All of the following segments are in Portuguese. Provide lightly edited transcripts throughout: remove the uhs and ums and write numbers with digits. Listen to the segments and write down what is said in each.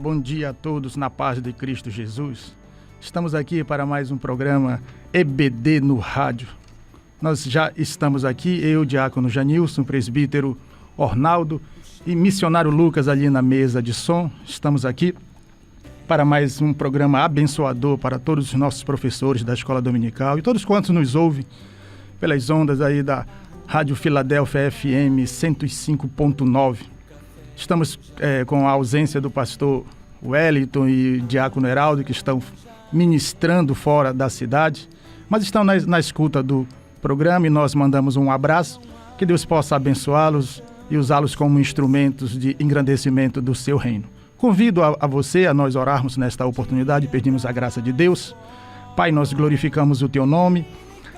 bom dia a todos na paz de Cristo Jesus. Estamos aqui para mais um programa EBD no Rádio. Nós já estamos aqui, eu, diácono Janilson, presbítero Ornaldo e missionário Lucas ali na mesa de som. Estamos aqui para mais um programa abençoador para todos os nossos professores da Escola Dominical e todos quantos nos ouvem pelas ondas aí da Rádio Filadélfia FM 105.9. Estamos com a ausência do pastor Wellington e diácono Heraldo, que estão ministrando fora da cidade, mas estão na escuta do programa e nós mandamos um abraço, que Deus possa abençoá-los e usá-los como instrumentos de engrandecimento do seu reino. Convido a você a nós orarmos nesta oportunidade, pedimos a graça de Deus. Pai, nós glorificamos o teu nome,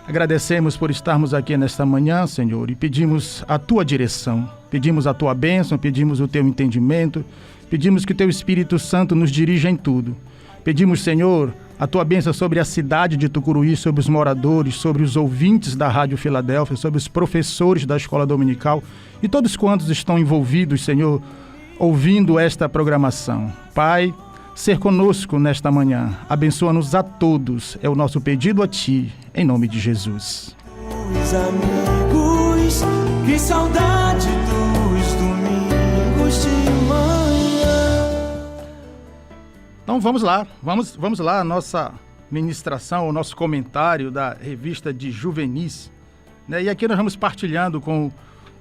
agradecemos por estarmos aqui nesta manhã, Senhor, e pedimos a tua direção, pedimos a tua bênção, pedimos o teu entendimento, pedimos que o teu Espírito Santo nos dirija em tudo. Pedimos, Senhor, a tua bênção sobre a cidade de Tucuruí, sobre os moradores, sobre os ouvintes da Rádio Filadélfia, sobre os professores da Escola Dominical e todos quantos estão envolvidos, Senhor, ouvindo esta programação. Pai, ser conosco nesta manhã, abençoa-nos a todos, é o nosso pedido a ti, em nome de Jesus. Os amigos, que saudade dos domingos de manhã. Então vamos lá, a nossa ministração, o nosso comentário da revista de Juvenis, né? E aqui nós vamos partilhando com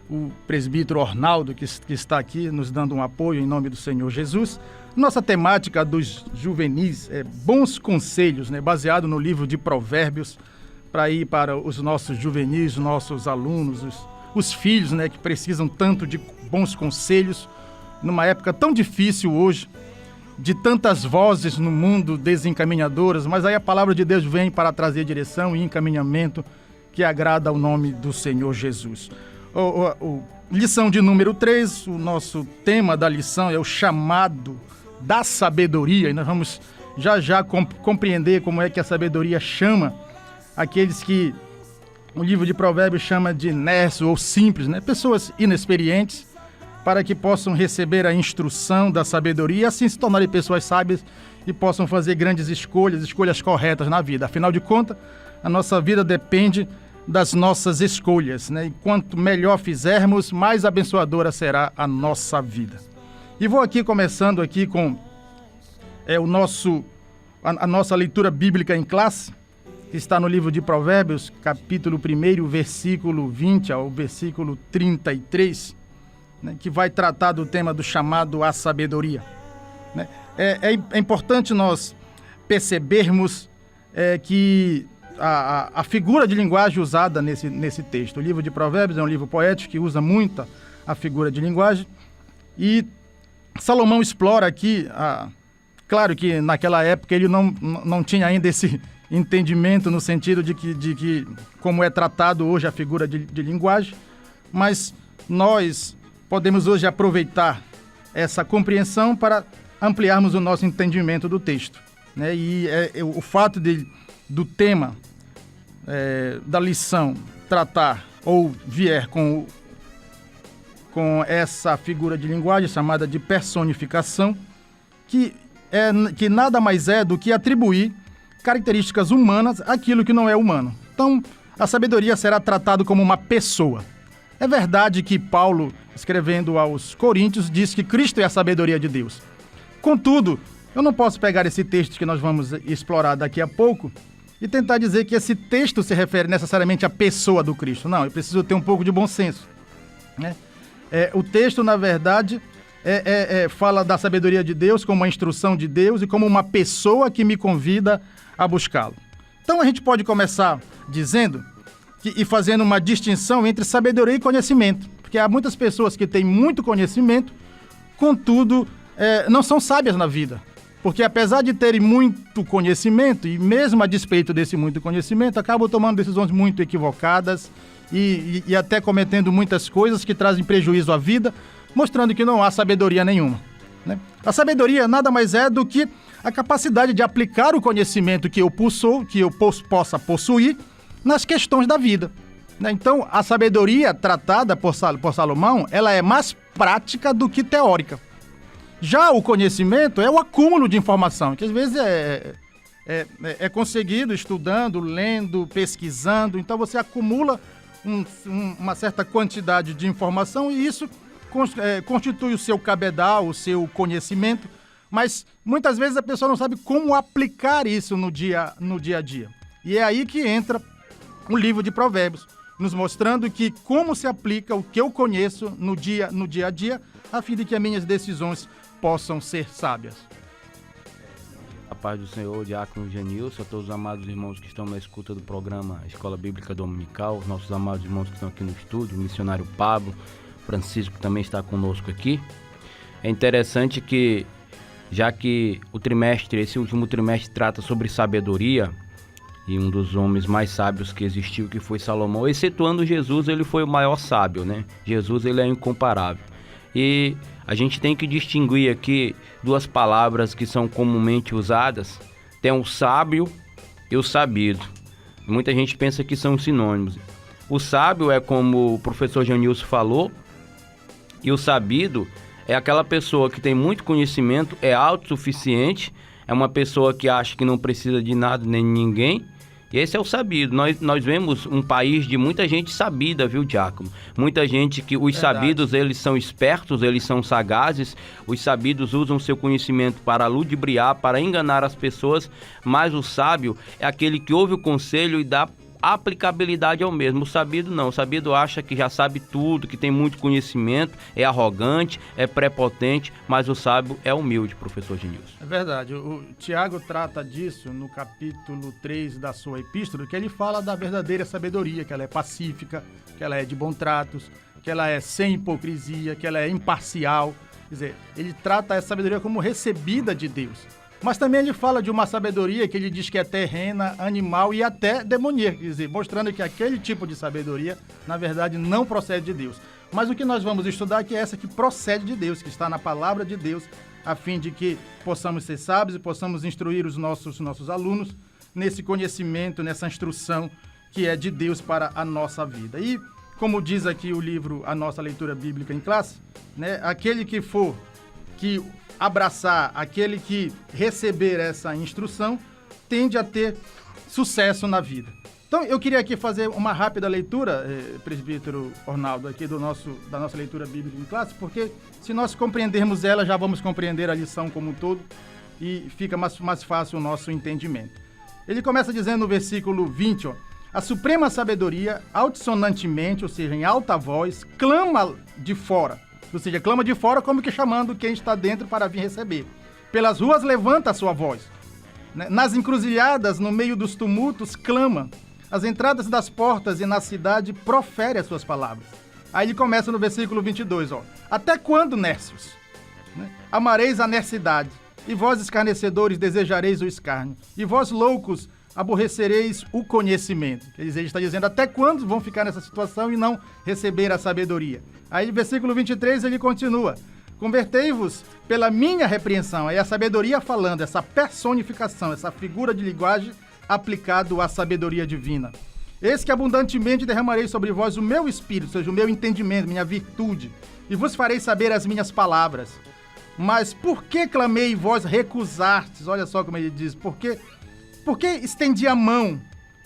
o presbítero Ornaldo, que está aqui nos dando um apoio em nome do Senhor Jesus. Nossa temática dos juvenis é bons conselhos, né? Baseado no livro de Provérbios, para ir para os nossos juvenis, nossos alunos, os filhos, né? Que precisam tanto de bons conselhos, numa época tão difícil hoje, de tantas vozes no mundo desencaminhadoras, mas aí a palavra de Deus vem para trazer direção e encaminhamento que agrada ao nome do Senhor Jesus. Lição de número 3, o nosso tema da lição é o chamado da sabedoria, e nós vamos já compreender como é que a sabedoria chama aqueles que o livro de Provérbios chama de nércios ou simples, né? Pessoas inexperientes, para que possam receber a instrução da sabedoria e assim se tornarem pessoas sábias e possam fazer grandes escolhas corretas na vida. Afinal de contas, a nossa vida depende das nossas escolhas, né? E quanto melhor fizermos, mais abençoadora será a nossa vida. E vou aqui começando aqui com a nossa leitura bíblica em classe, que está no livro de Provérbios, capítulo 1, versículo 20 ao versículo 33, né? Que vai tratar do tema do chamado à sabedoria, né? É importante nós percebermos que a figura de linguagem usada nesse texto. O livro de Provérbios é um livro poético que usa muito a figura de linguagem. E Salomão explora aqui, claro que naquela época ele não tinha ainda esse entendimento no sentido de que como é tratado hoje a figura de linguagem, mas nós podemos hoje aproveitar essa compreensão para ampliarmos o nosso entendimento do texto, né? E o fato do tema da lição tratar ou vier com essa figura de linguagem chamada de personificação, que nada mais é do que atribuir características humanas àquilo que não é humano. Então, a sabedoria será tratada como uma pessoa. É verdade que Paulo, escrevendo aos Coríntios, diz que Cristo é a sabedoria de Deus. Contudo, eu não posso pegar esse texto que nós vamos explorar daqui a pouco e tentar dizer que esse texto se refere necessariamente à pessoa do Cristo. Não, eu preciso ter um pouco de bom senso, né? O texto, na verdade, fala da sabedoria de Deus como uma instrução de Deus e como uma pessoa que me convida a buscá-lo. Então a gente pode começar dizendo e fazendo uma distinção entre sabedoria e conhecimento, porque há muitas pessoas que têm muito conhecimento, contudo, não são sábias na vida. Porque apesar de terem muito conhecimento, e mesmo a despeito desse muito conhecimento, acabam tomando decisões muito equivocadas e até cometendo muitas coisas que trazem prejuízo à vida, mostrando que não há sabedoria nenhuma, né? A sabedoria nada mais é do que a capacidade de aplicar o conhecimento que eu possa possuir nas questões da vida, né? Então, a sabedoria tratada por Salomão, ela é mais prática do que teórica. Já o conhecimento é o acúmulo de informação, que às vezes é conseguido estudando, lendo, pesquisando. Então você acumula uma certa quantidade de informação e isso constitui o seu cabedal, o seu conhecimento. Mas muitas vezes a pessoa não sabe como aplicar isso no dia a dia. E é aí que entra o livro de Provérbios, nos mostrando que como se aplica o que eu conheço no dia a dia, a fim de que as minhas decisões possam ser sábias. A paz do Senhor, Diácono Janilson, a todos os amados irmãos que estão na escuta do programa Escola Bíblica Dominical, os nossos amados irmãos que estão aqui no estúdio, o missionário Pablo, Francisco também está conosco aqui. É interessante que, já que esse último trimestre trata sobre sabedoria, e um dos homens mais sábios que existiu, que foi Salomão, excetuando Jesus, ele foi o maior sábio, né? Jesus, ele é incomparável. E a gente tem que distinguir aqui duas palavras que são comumente usadas. Tem o sábio e o sabido. Muita gente pensa que são sinônimos. O sábio é como o professor Janilson falou, e o sabido é aquela pessoa que tem muito conhecimento, é autossuficiente, é uma pessoa que acha que não precisa de nada nem de ninguém. Esse é o sabido. Nós vemos um país de muita gente sabida, viu, Diácono? Muita gente que... Os sabidos, eles são espertos, eles são sagazes. Os sabidos usam seu conhecimento para ludibriar, para enganar as pessoas. Mas o sábio é aquele que ouve o conselho e dá aplicabilidade ao mesmo. O sabido não. O sabido acha que já sabe tudo, que tem muito conhecimento, é arrogante, é prepotente, mas o sábio é humilde, professor Genilson. É verdade. O Tiago trata disso no capítulo 3 da sua epístola, que ele fala da verdadeira sabedoria, que ela é pacífica, que ela é de bom tratos, que ela é sem hipocrisia, que ela é imparcial. Quer dizer, ele trata essa sabedoria como recebida de Deus. Mas também ele fala de uma sabedoria que ele diz que é terrena, animal e até demoníaca, quer dizer, mostrando que aquele tipo de sabedoria, na verdade, não procede de Deus. Mas o que nós vamos estudar aqui é essa que procede de Deus, que está na palavra de Deus, a fim de que possamos ser sábios e possamos instruir os nossos alunos nesse conhecimento, nessa instrução que é de Deus para a nossa vida. E, como diz aqui o livro A Nossa Leitura Bíblica em Classe, né, aquele que abraçar, aquele que receber essa instrução, tende a ter sucesso na vida. Então, eu queria aqui fazer uma rápida leitura, presbítero Ornaldo, aqui da nossa leitura bíblica em classe, porque se nós compreendermos ela, já vamos compreender a lição como um todo e fica mais fácil o nosso entendimento. Ele começa dizendo no versículo 20, a suprema sabedoria, altissonantemente, ou seja, em alta voz, clama de fora. Ou seja, clama de fora como que chamando quem está dentro para vir receber. Pelas ruas levanta a sua voz. Nas encruzilhadas, no meio dos tumultos, clama. Às entradas das portas e na cidade, profere as suas palavras. Aí ele começa no versículo 22, Até quando, nércios? Amareis a nercidade, e vós, escarnecedores, desejareis o escárnio. E vós, loucos, aborrecereis o conhecimento. Quer dizer, ele está dizendo até quando vão ficar nessa situação e não receber a sabedoria. Aí, versículo 23, ele continua. Convertei-vos pela minha repreensão. Aí a sabedoria falando, essa personificação, essa figura de linguagem aplicado à sabedoria divina. Eis que abundantemente derramarei sobre vós o meu espírito, ou seja, o meu entendimento, minha virtude, e vos farei saber as minhas palavras. Mas por que clamei e vós recusastes? Olha só como ele diz, por que estendi a mão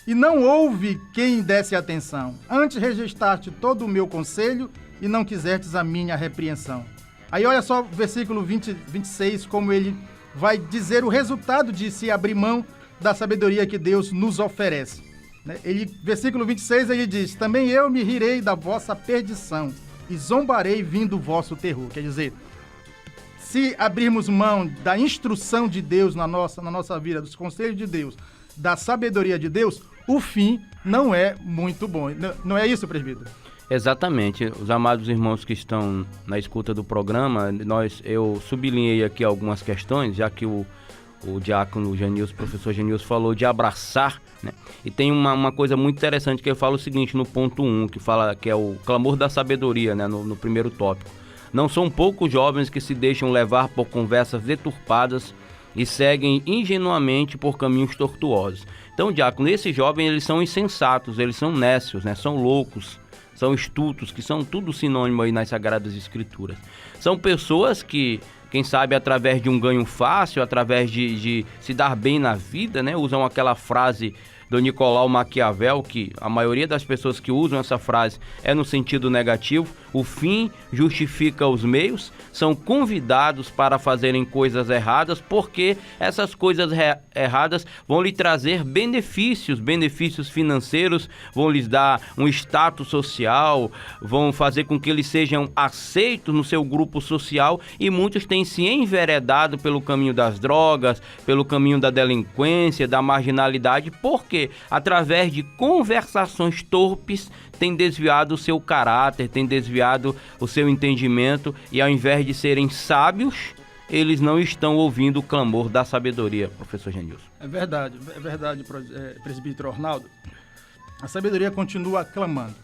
e não houve quem desse atenção? Antes registraste todo o meu conselho e não quisestes a minha repreensão. Aí olha só o versículo 26, como ele vai dizer o resultado de se abrir mão da sabedoria que Deus nos oferece. Versículo 26, ele diz, também eu me rirei da vossa perdição e zombarei vindo o vosso terror. Quer dizer, se abrirmos mão da instrução de Deus na nossa vida, dos conselhos de Deus, da sabedoria de Deus, o fim não é muito bom. Não é isso, presbítero? Exatamente. Os amados irmãos que estão na escuta do programa, eu sublinhei aqui algumas questões, já que o diácono Janilson, o professor Janilson falou de abraçar, né? E tem uma coisa muito interessante que ele fala o seguinte no ponto 1, que é o clamor da sabedoria, né? No primeiro tópico. Não são poucos jovens que se deixam levar por conversas deturpadas e seguem ingenuamente por caminhos tortuosos. Então, diácono, esses jovens, eles são insensatos, eles são nécios, né? São loucos, são estultos, que são tudo sinônimo aí nas Sagradas Escrituras. São pessoas que quem sabe através de um ganho fácil, através de se dar bem na vida, né? Usam aquela frase do Nicolau Maquiavel, que a maioria das pessoas que usam essa frase é no sentido negativo. O fim justifica os meios, são convidados para fazerem coisas erradas, porque essas coisas erradas vão lhe trazer benefícios financeiros, vão lhes dar um status social, vão fazer com que eles sejam aceitos no seu grupo social, e muitos têm se enveredado pelo caminho das drogas, pelo caminho da delinquência, da marginalidade, porque através de conversações torpes tem desviado o seu caráter, tem desviado o seu entendimento, e ao invés de serem sábios, eles não estão ouvindo o clamor da sabedoria, professor Genilson. É verdade, presbítero Ornaldo. A sabedoria continua clamando.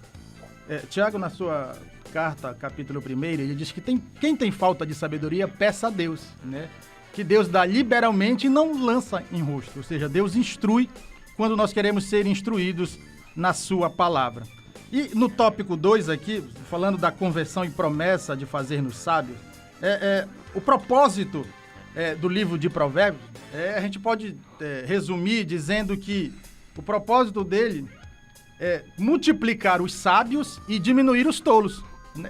Tiago, na sua carta, capítulo 1, ele diz que quem tem falta de sabedoria, peça a Deus, né? Que Deus dá liberalmente e não lança em rosto. Ou seja, Deus instrui quando nós queremos ser instruídos na sua palavra. E no tópico 2 aqui, falando da conversão e promessa de fazer-nos sábios, o propósito do livro de Provérbios, a gente pode resumir dizendo que o propósito dele é multiplicar os sábios e diminuir os tolos.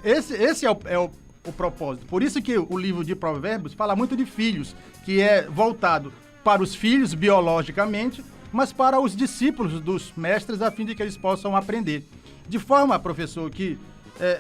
Esse é o propósito. Por isso que o livro de Provérbios fala muito de filhos, que é voltado para os filhos biologicamente, mas para os discípulos dos mestres, a fim de que eles possam aprender. De forma, professor, que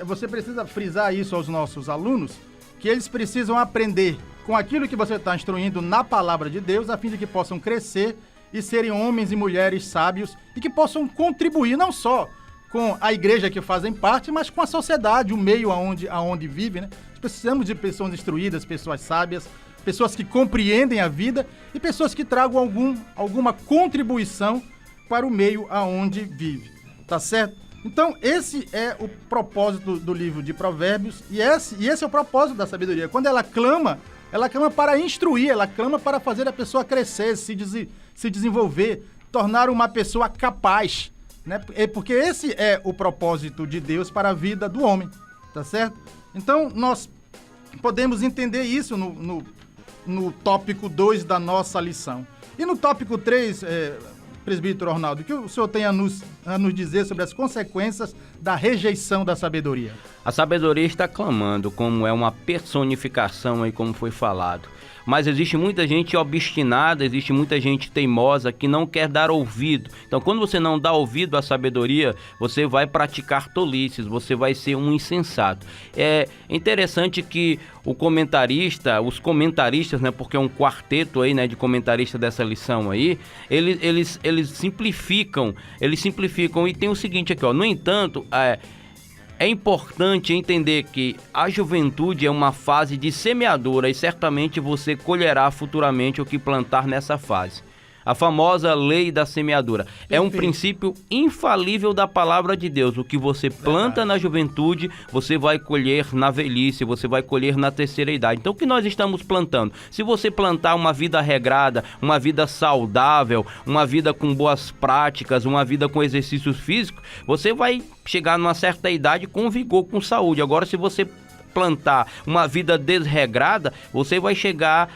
você precisa frisar isso aos nossos alunos, que eles precisam aprender com aquilo que você está instruindo na palavra de Deus, a fim de que possam crescer e serem homens e mulheres sábios e que possam contribuir não só com a igreja que fazem parte, mas com a sociedade, o meio aonde vive, né? Precisamos de pessoas instruídas, pessoas sábias, pessoas que compreendem a vida e pessoas que tragam alguma contribuição para o meio aonde vive, tá certo? Então, esse é o propósito do livro de Provérbios e esse é o propósito da sabedoria. Quando ela clama para instruir, ela clama para fazer a pessoa crescer, se desenvolver, tornar uma pessoa capaz, né? Porque esse é o propósito de Deus para a vida do homem, tá certo? Então, nós podemos entender isso no tópico 2 da nossa lição. E no tópico 3, presbítero Ornaldo, o que o senhor tem a nos dizer sobre as consequências da rejeição da sabedoria? A sabedoria está clamando, como é uma personificação aí, como foi falado. Mas existe muita gente obstinada, existe muita gente teimosa que não quer dar ouvido. Então, quando você não dá ouvido à sabedoria, você vai praticar tolices, você vai ser um insensato. É interessante que os comentaristas, né, porque é um quarteto aí, né, de comentaristas dessa lição aí, eles simplificam e tem o seguinte aqui, ó, no entanto, é importante entender que a juventude é uma fase de semeadura e certamente você colherá futuramente o que plantar nessa fase. A famosa lei da semeadura. É um princípio infalível da palavra de Deus. O que você planta na juventude, você vai colher na velhice, você vai colher na terceira idade. Então, o que nós estamos plantando? Se você plantar uma vida regrada, uma vida saudável, uma vida com boas práticas, uma vida com exercícios físicos, você vai chegar numa certa idade com vigor, com saúde. Agora, se você plantar uma vida desregrada, você vai chegar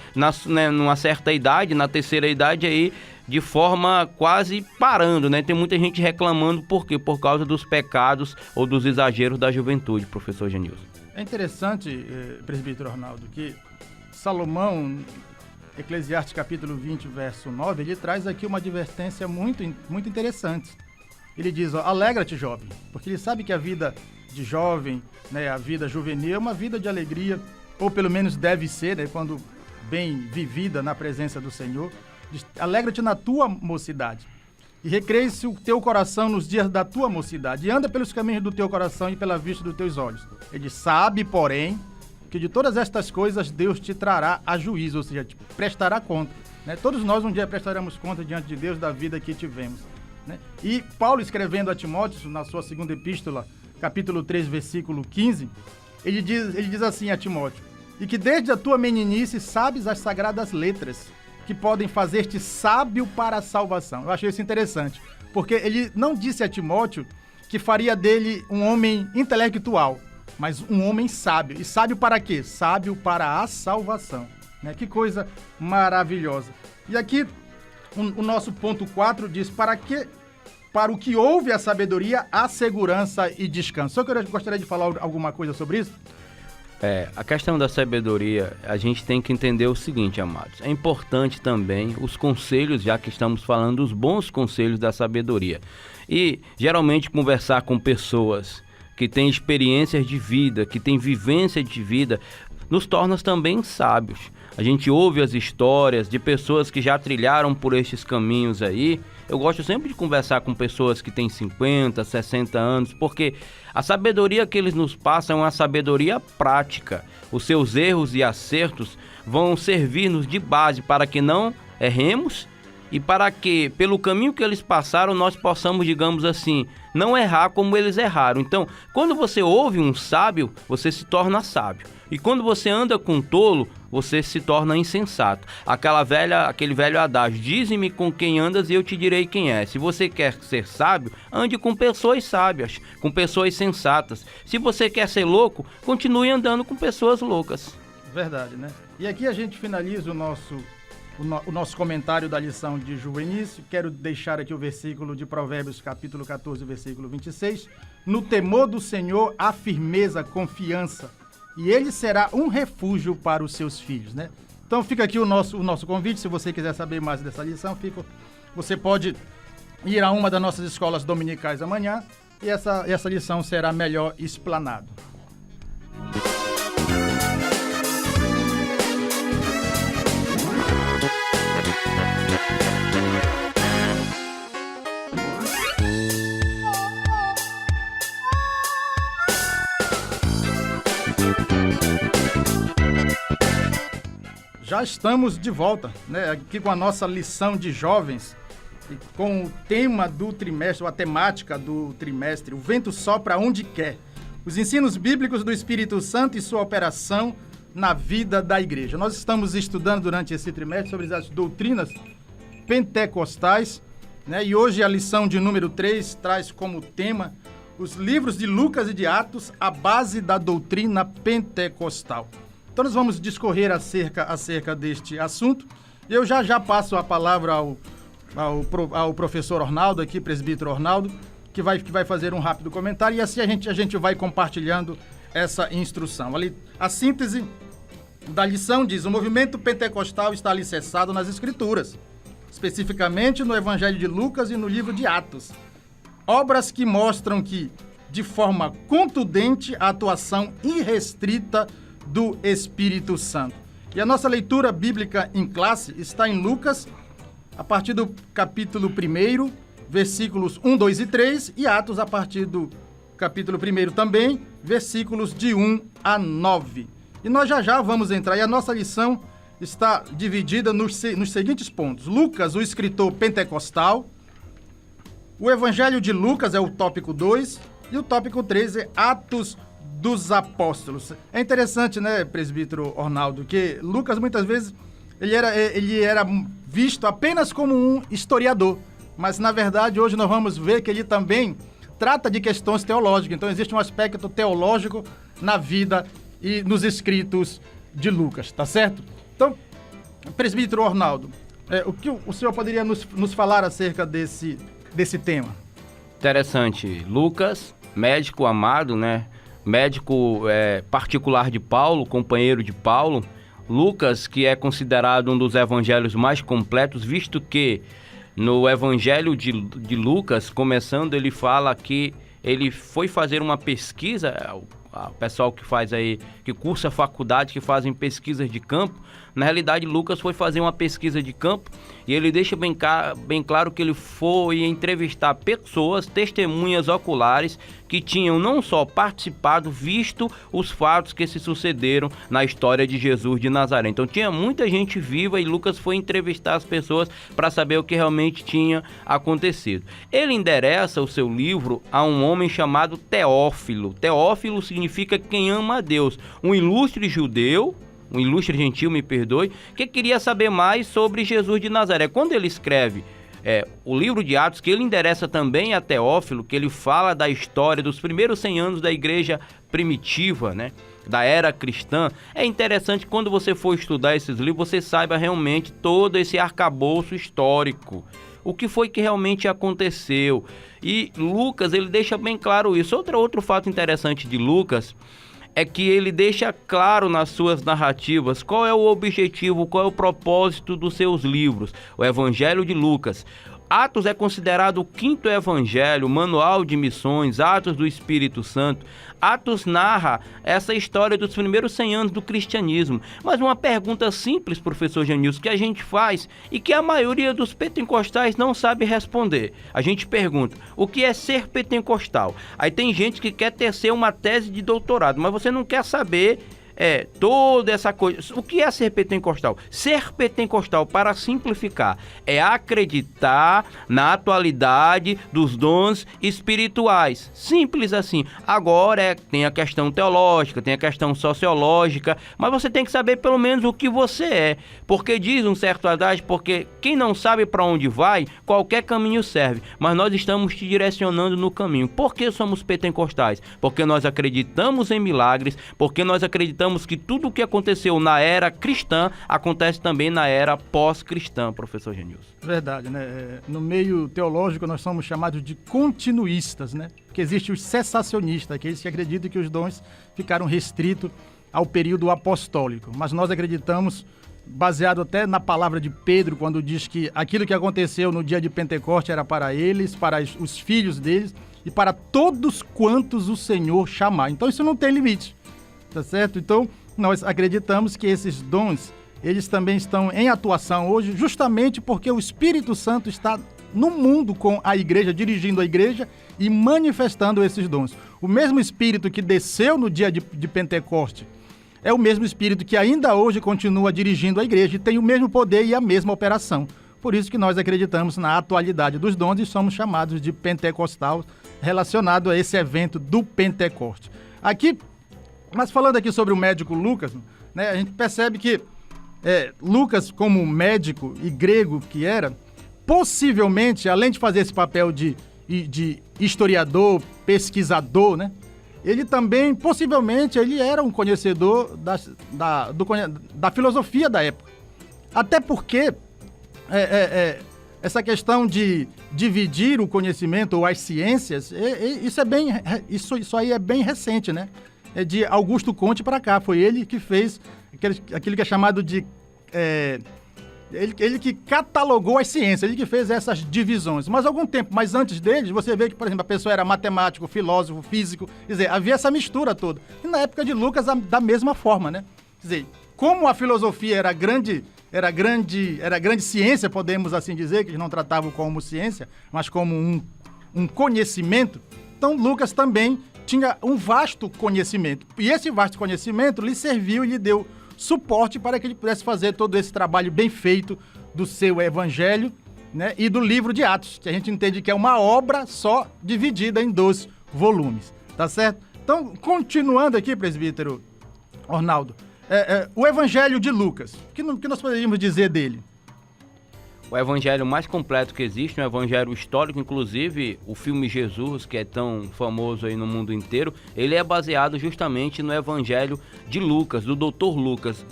numa certa idade, na terceira idade aí, de forma quase parando, né? Tem muita gente reclamando, por quê? Por causa dos pecados ou dos exageros da juventude, professor Genilson. É interessante, presbítero Ornaldo, que Salomão, Eclesiastes capítulo 20, verso 9, ele traz aqui uma advertência muito, muito interessante. Ele diz, ó, alegra-te, jovem, porque ele sabe que a vida de jovem, né, a vida juvenil é uma vida de alegria, ou pelo menos deve ser, né, quando bem vivida na presença do Senhor. Alegra-te na tua mocidade e recreie-se o teu coração nos dias da tua mocidade e anda pelos caminhos do teu coração e pela vista dos teus olhos. Ele sabe, porém, que de todas estas coisas Deus te trará a juízo, ou seja, te prestará conta, né? Todos nós um dia prestaremos conta diante de Deus da vida que tivemos, né? E Paulo, escrevendo a Timóteo, na sua segunda epístola, capítulo 3, versículo 15, ele diz assim a Timóteo, e que desde a tua meninice sabes as sagradas letras, que podem fazer-te sábio para a salvação. Eu achei isso interessante, porque ele não disse a Timóteo que faria dele um homem intelectual, mas um homem sábio. E sábio para quê? Sábio para a salvação. Né? Que coisa maravilhosa. E aqui o nosso ponto 4 diz: para o que houve a sabedoria, a segurança e descanso. Só que eu gostaria de falar alguma coisa sobre isso? A questão da sabedoria, a gente tem que entender o seguinte, amados. É importante também os conselhos, já que estamos falando dos bons conselhos da sabedoria. E, geralmente, conversar com pessoas que têm experiências de vida, que têm vivência de vida, nos torna também sábios. A gente ouve as histórias de pessoas que já trilharam por estes caminhos aí. Eu gosto sempre de conversar com pessoas que têm 50, 60 anos, porque a sabedoria que eles nos passam é uma sabedoria prática. Os seus erros e acertos vão servir-nos de base para que não erremos e para que, pelo caminho que eles passaram, nós possamos, digamos assim, não errar como eles erraram. Então, quando você ouve um sábio, você se torna sábio. E quando você anda com um tolo, você se torna insensato. Aquele velho adágio: dize-me com quem andas e eu te direi quem é. Se você quer ser sábio, ande com pessoas sábias, com pessoas sensatas. Se você quer ser louco, continue andando com pessoas loucas. Verdade, né? E aqui a gente finaliza o nosso comentário da lição de Juvenício. Quero deixar aqui o versículo de Provérbios, capítulo 14, versículo 26. No temor do Senhor há firmeza, confiança, e ele será um refúgio para os seus filhos, né? Então fica aqui o nosso convite. Se você quiser saber mais dessa lição, você pode ir a uma das nossas escolas dominicais amanhã, e essa lição será melhor explanada. Já estamos de volta, né, aqui com a nossa lição de jovens, e com o tema do trimestre, ou a temática do trimestre: o vento sopra onde quer. Os ensinos bíblicos do Espírito Santo e sua operação na vida da igreja. Nós estamos estudando durante esse trimestre sobre as doutrinas pentecostais, né, e hoje a lição de número 3 traz como tema os livros de Lucas e de Atos, a base da doutrina pentecostal. Então nós vamos discorrer acerca deste assunto. Eu já passo a palavra ao professor Ornaldo, aqui, presbítero Ornaldo, que vai fazer um rápido comentário, e assim a gente vai compartilhando essa instrução. Ali, a síntese da lição diz: o movimento pentecostal está alicerçado nas Escrituras, especificamente no Evangelho de Lucas e no livro de Atos. Obras que mostram que, de forma contundente, a atuação irrestrita do Espírito Santo. E a nossa leitura bíblica em classe está em Lucas, a partir do capítulo 1, versículos 1, 2 e 3, e Atos, a partir do capítulo 1 também, versículos de 1 a 9. E nós já vamos entrar, e a nossa lição está dividida nos seguintes pontos: Lucas, o escritor pentecostal; o Evangelho de Lucas é o tópico 2, e o tópico 3 é Atos dos Apóstolos. É interessante, né, presbítero Ornaldo, que Lucas muitas vezes ele era visto apenas como um historiador, mas na verdade hoje nós vamos ver que ele também trata de questões teológicas. Então existe um aspecto teológico na vida e nos escritos de Lucas, tá certo? Então, presbítero Ornaldo, o que o senhor poderia nos falar acerca desse tema? Interessante. Lucas, médico amado, né? Médico particular de Paulo, companheiro de Paulo. Lucas, que é considerado um dos evangelhos mais completos, visto que no Evangelho de Lucas, começando, ele fala que ele foi fazer uma pesquisa. O pessoal que faz aí, que cursa faculdade, que fazem pesquisas de campo, na realidade Lucas foi fazer uma pesquisa de campo, e ele deixa bem claro que ele foi entrevistar pessoas, testemunhas oculares, que tinham não só participado, visto os fatos que se sucederam na história de Jesus de Nazaré. Então tinha muita gente viva, e Lucas foi entrevistar as pessoas para saber o que realmente tinha acontecido. Ele endereça o seu livro a um homem chamado Teófilo. Teófilo significa quem ama a Deus, um ilustre judeu, um ilustre gentil, me perdoe, que queria saber mais sobre Jesus de Nazaré. Quando ele escreve o livro de Atos, que ele endereça também a Teófilo, que ele fala da história dos primeiros 100 anos da igreja primitiva, né? Da era cristã. É interessante que quando você for estudar esses livros, você saiba realmente todo esse arcabouço histórico. O que foi que realmente aconteceu. E Lucas, ele deixa bem claro isso. Outro fato interessante de Lucas é que ele deixa claro nas suas narrativas qual é o objetivo, qual é o propósito dos seus livros. O Evangelho de Lucas. Atos é considerado o 5º evangelho, manual de missões, Atos do Espírito Santo. Atos narra essa história dos primeiros 100 anos do cristianismo. Mas uma pergunta simples, professor Janilson, que a gente faz e que a maioria dos pentecostais não sabe responder. A gente pergunta, o que é ser pentecostal? Aí tem gente que quer tecer uma tese de doutorado, mas você não quer saber toda essa coisa. O que é ser pentecostal? Ser pentecostal, para simplificar, é acreditar na atualidade dos dons espirituais. Simples assim. Agora tem a questão teológica, tem a questão sociológica, mas você tem que saber pelo menos o que você é. Porque diz um certo adágio, porque quem não sabe para onde vai, qualquer caminho serve. Mas nós estamos te direcionando no caminho. Por que somos pentecostais? Porque nós acreditamos em milagres, porque nós acreditamos que tudo o que aconteceu na era cristã acontece também na era pós-cristã, professor Genilson. Verdade, né? No meio teológico nós somos chamados de continuistas, né? Porque existe os cessacionistas, aqueles que acreditam que os dons ficaram restritos ao período apostólico. Mas nós acreditamos, baseado até na palavra de Pedro, quando diz que aquilo que aconteceu no dia de Pentecostes era para eles, para os filhos deles e para todos quantos o Senhor chamar. Então isso não tem limite. Tá certo? Então, nós acreditamos que esses dons, eles também estão em atuação hoje, justamente porque o Espírito Santo está no mundo com a igreja, dirigindo a igreja e manifestando esses dons. O mesmo Espírito que desceu no dia de Pentecoste é o mesmo Espírito que ainda hoje continua dirigindo a igreja e tem o mesmo poder e a mesma operação. Por isso que nós acreditamos na atualidade dos dons e somos chamados de pentecostal, relacionado a esse evento do Pentecoste. Mas falando aqui sobre o médico Lucas, né, a gente percebe que Lucas, como médico e grego que era, possivelmente, além de fazer esse papel de historiador, pesquisador, né, ele também, possivelmente, ele era um conhecedor da filosofia da época. Até porque essa questão de dividir o conhecimento ou as ciências, isso aí é bem recente, né? É de Augusto Conte para cá. Foi ele que fez aquilo que é chamado de... Ele que catalogou as ciências, ele que fez essas divisões. Mas algum tempo, mas antes deles, você vê que, por exemplo, a pessoa era matemático, filósofo, físico. Quer dizer, havia essa mistura toda. E na época de Lucas, da mesma forma, né? Quer dizer, como a filosofia era grande ciência, podemos assim dizer, que eles não tratavam como ciência, mas como um conhecimento, então Lucas também tinha um vasto conhecimento. E esse vasto conhecimento lhe serviu e lhe deu suporte para que ele pudesse fazer todo esse trabalho bem feito do seu evangelho, né, e do livro de Atos, que a gente entende que é uma obra só dividida em 2 volumes. Tá certo? Então, continuando aqui, presbítero Ornaldo, o evangelho de Lucas, o que nós poderíamos dizer dele? O evangelho mais completo que existe, um evangelho histórico, inclusive o filme Jesus, que é tão famoso aí no mundo inteiro, ele é baseado justamente no evangelho de Lucas, do Dr. Lucas.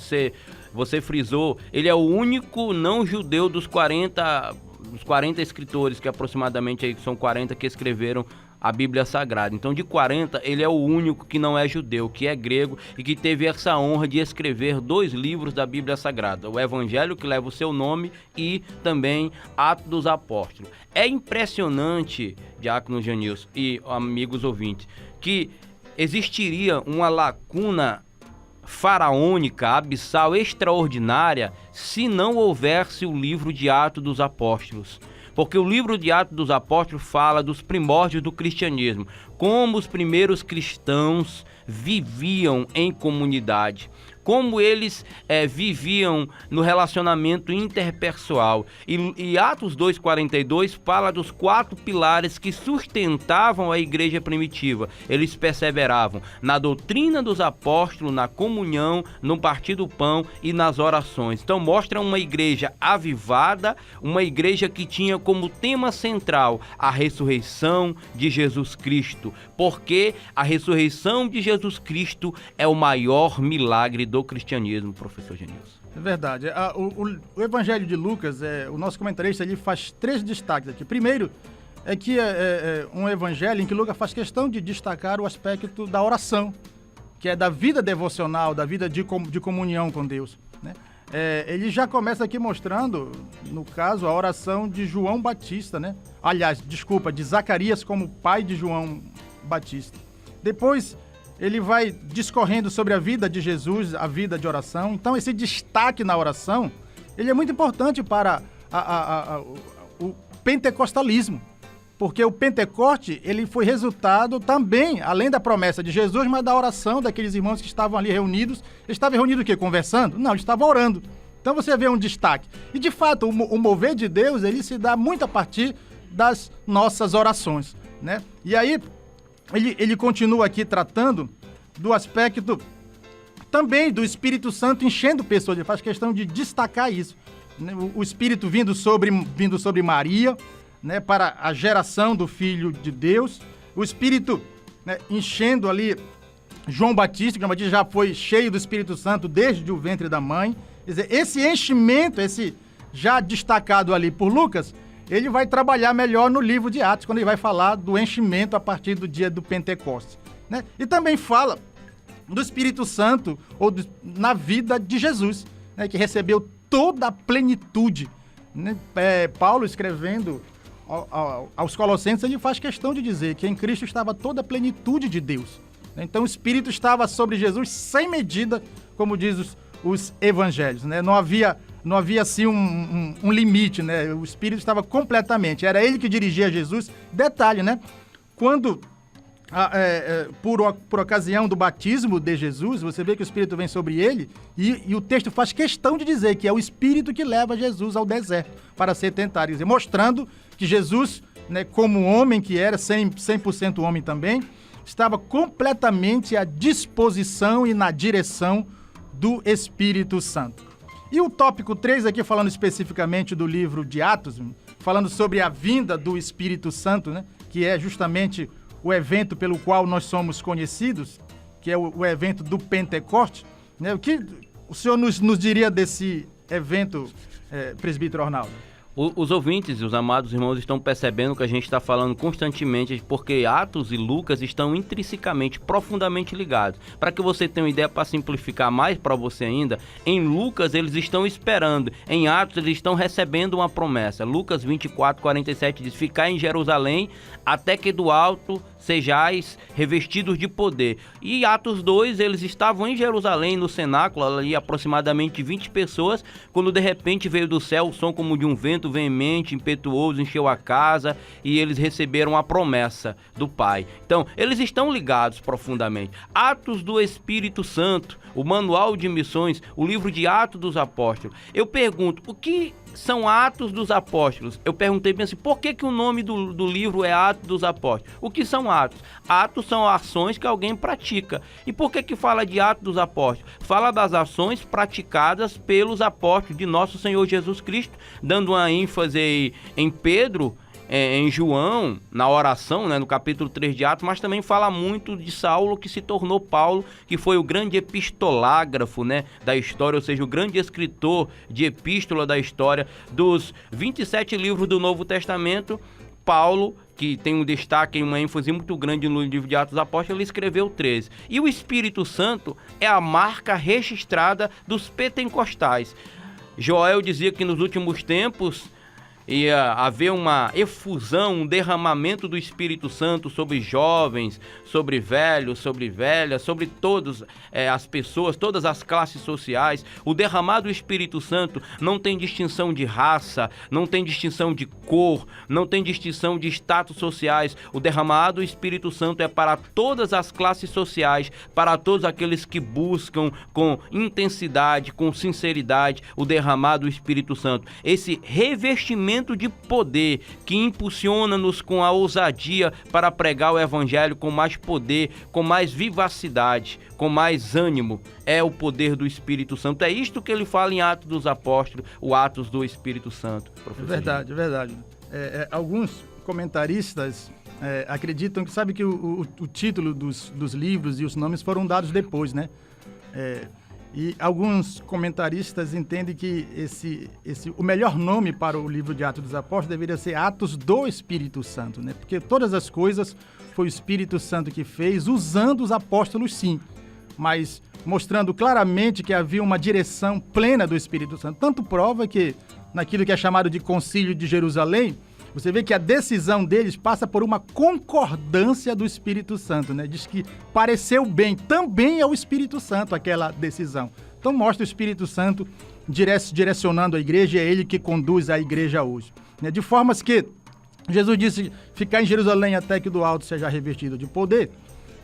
Você frisou, ele é o único não judeu dos 40 escritores, que aproximadamente aí são 40 que escreveram a Bíblia Sagrada. Então, de 40, ele é o único que não é judeu, que é grego e que teve essa honra de escrever 2 livros da Bíblia Sagrada, o Evangelho, que leva o seu nome, e também Atos dos Apóstolos. É impressionante, Diácono Janilson e amigos ouvintes, que existiria uma lacuna faraônica, abissal, extraordinária, se não houvesse o livro de Atos dos Apóstolos. Porque o livro de Atos dos Apóstolos fala dos primórdios do cristianismo, como os primeiros cristãos viviam em comunidade, como eles viviam no relacionamento interpessoal. E Atos 2,42 fala dos 4 pilares que sustentavam a igreja primitiva. Eles perseveravam na doutrina dos apóstolos, na comunhão, no partir do pão e nas orações. Então mostra uma igreja avivada, uma igreja que tinha como tema central a ressurreição de Jesus Cristo, porque a ressurreição de Jesus Cristo é o maior milagre do cristianismo, professor Genilson. É verdade. O Evangelho de Lucas, o nosso comentarista, ele faz 3 destaques aqui. Primeiro, é que é um evangelho em que Lucas faz questão de destacar o aspecto da oração, que é da vida devocional, da vida de comunhão com Deus, né? Ele já começa aqui mostrando, no caso, a oração de João Batista, né? Aliás, de Zacarias como pai de João Batista. Depois, ele vai discorrendo sobre a vida de Jesus, a vida de oração. Então, esse destaque na oração, ele é muito importante para o pentecostalismo, porque o Pentecoste, ele foi resultado também, além da promessa de Jesus, mas da oração daqueles irmãos que estavam ali reunidos. Eles estavam reunidos o quê? Conversando? Não, eles estavam orando. Então você vê um destaque. E de fato, o mover de Deus, ele se dá muito a partir das nossas orações, né? E aí, ele continua aqui tratando do aspecto também do Espírito Santo enchendo pessoas. Ele faz questão de destacar isso, né? O Espírito vindo sobre Maria, né, para a geração do Filho de Deus, o Espírito, né, enchendo ali João Batista, que João Batista já foi cheio do Espírito Santo desde o ventre da mãe. Quer dizer, esse enchimento, esse já destacado ali por Lucas, ele vai trabalhar melhor no livro de Atos, quando ele vai falar do enchimento a partir do dia do Pentecostes, né? E também fala do Espírito Santo na vida de Jesus, né, que recebeu toda a plenitude, né? Paulo, escrevendo aos Colossenses, ele faz questão de dizer que em Cristo estava toda a plenitude de Deus. Então o Espírito estava sobre Jesus sem medida, como diz os evangelhos, né? Não havia assim um limite, né? O Espírito estava completamente, era ele que dirigia Jesus. Detalhe, né? Quando, por ocasião do batismo de Jesus, você vê que o Espírito vem sobre ele e o texto faz questão de dizer que é o Espírito que leva Jesus ao deserto para ser tentado, quer dizer, mostrando que Jesus, né, como homem que era, 100% homem também, estava completamente à disposição e na direção do Espírito Santo. E o tópico 3 aqui, falando especificamente do livro de Atos, falando sobre a vinda do Espírito Santo, né, que é justamente o evento pelo qual nós somos conhecidos, que é o evento do Pentecoste, né? O que o senhor nos diria desse evento, presbítero Arnaldo? Os ouvintes e os amados irmãos estão percebendo que a gente está falando constantemente, porque Atos e Lucas estão intrinsecamente, profundamente ligados. Para que você tenha uma ideia, para simplificar mais para você ainda, em Lucas eles estão esperando, em Atos eles estão recebendo uma promessa. Lucas 24:47 diz: ficai em Jerusalém até que do alto sejais revestidos de poder. E Atos 2, eles estavam em Jerusalém, no cenáculo, ali aproximadamente 20 pessoas, quando de repente veio do céu o som como de um vento veemente, impetuoso, encheu a casa e eles receberam a promessa do Pai. Então, eles estão ligados profundamente. Atos do Espírito Santo, o Manual de Missões, o livro de Atos dos Apóstolos. Eu pergunto, o que são Atos dos Apóstolos? Eu perguntei bem assim, por que o nome do livro é Atos dos Apóstolos? O que são atos? Atos são ações que alguém pratica. E por que fala de Atos dos Apóstolos? Fala das ações praticadas pelos apóstolos de nosso Senhor Jesus Cristo, dando uma ênfase em Pedro, em João, na oração, né, no capítulo 3 de Atos, mas também fala muito de Saulo, que se tornou Paulo, que foi o grande epistolágrafo, né, da história, ou seja, o grande escritor de epístola da história. Dos 27 livros do Novo Testamento, Paulo, que tem um destaque e uma ênfase muito grande no livro de Atos dos Apóstolos, ele escreveu 13. E o Espírito Santo é a marca registrada dos pentecostais. Joel dizia que nos últimos tempos ia haver uma efusão, um derramamento do Espírito Santo sobre jovens, sobre velhos, sobre velhas, sobre todas as pessoas, todas as classes sociais. O derramado do Espírito Santo não tem distinção de raça, não tem distinção de cor, não tem distinção de status sociais. O derramado do Espírito Santo é para todas as classes sociais, para todos aqueles que buscam com intensidade, com sinceridade, o derramado do Espírito Santo. Esse revestimento de poder que impulsiona-nos com a ousadia para pregar o Evangelho com mais poder, com mais vivacidade, com mais ânimo, é o poder do Espírito Santo. É isto que ele fala em Atos dos Apóstolos, o Atos do Espírito Santo. É verdade, é verdade. Alguns comentaristas acreditam que, sabe que o título dos livros e os nomes foram dados depois, né? E alguns comentaristas entendem que o melhor nome para o livro de Atos dos Apóstolos deveria ser Atos do Espírito Santo, né? Porque todas as coisas foi o Espírito Santo que fez, usando os apóstolos, sim, mas mostrando claramente que havia uma direção plena do Espírito Santo. Tanto prova que, naquilo que é chamado de Concílio de Jerusalém, você vê que a decisão deles passa por uma concordância do Espírito Santo, né? Diz que pareceu bem, também é o Espírito Santo aquela decisão. Então mostra o Espírito Santo direcionando a igreja, e é ele que conduz a igreja hoje, né? De formas que Jesus disse ficar em Jerusalém até que do alto seja revestido de poder.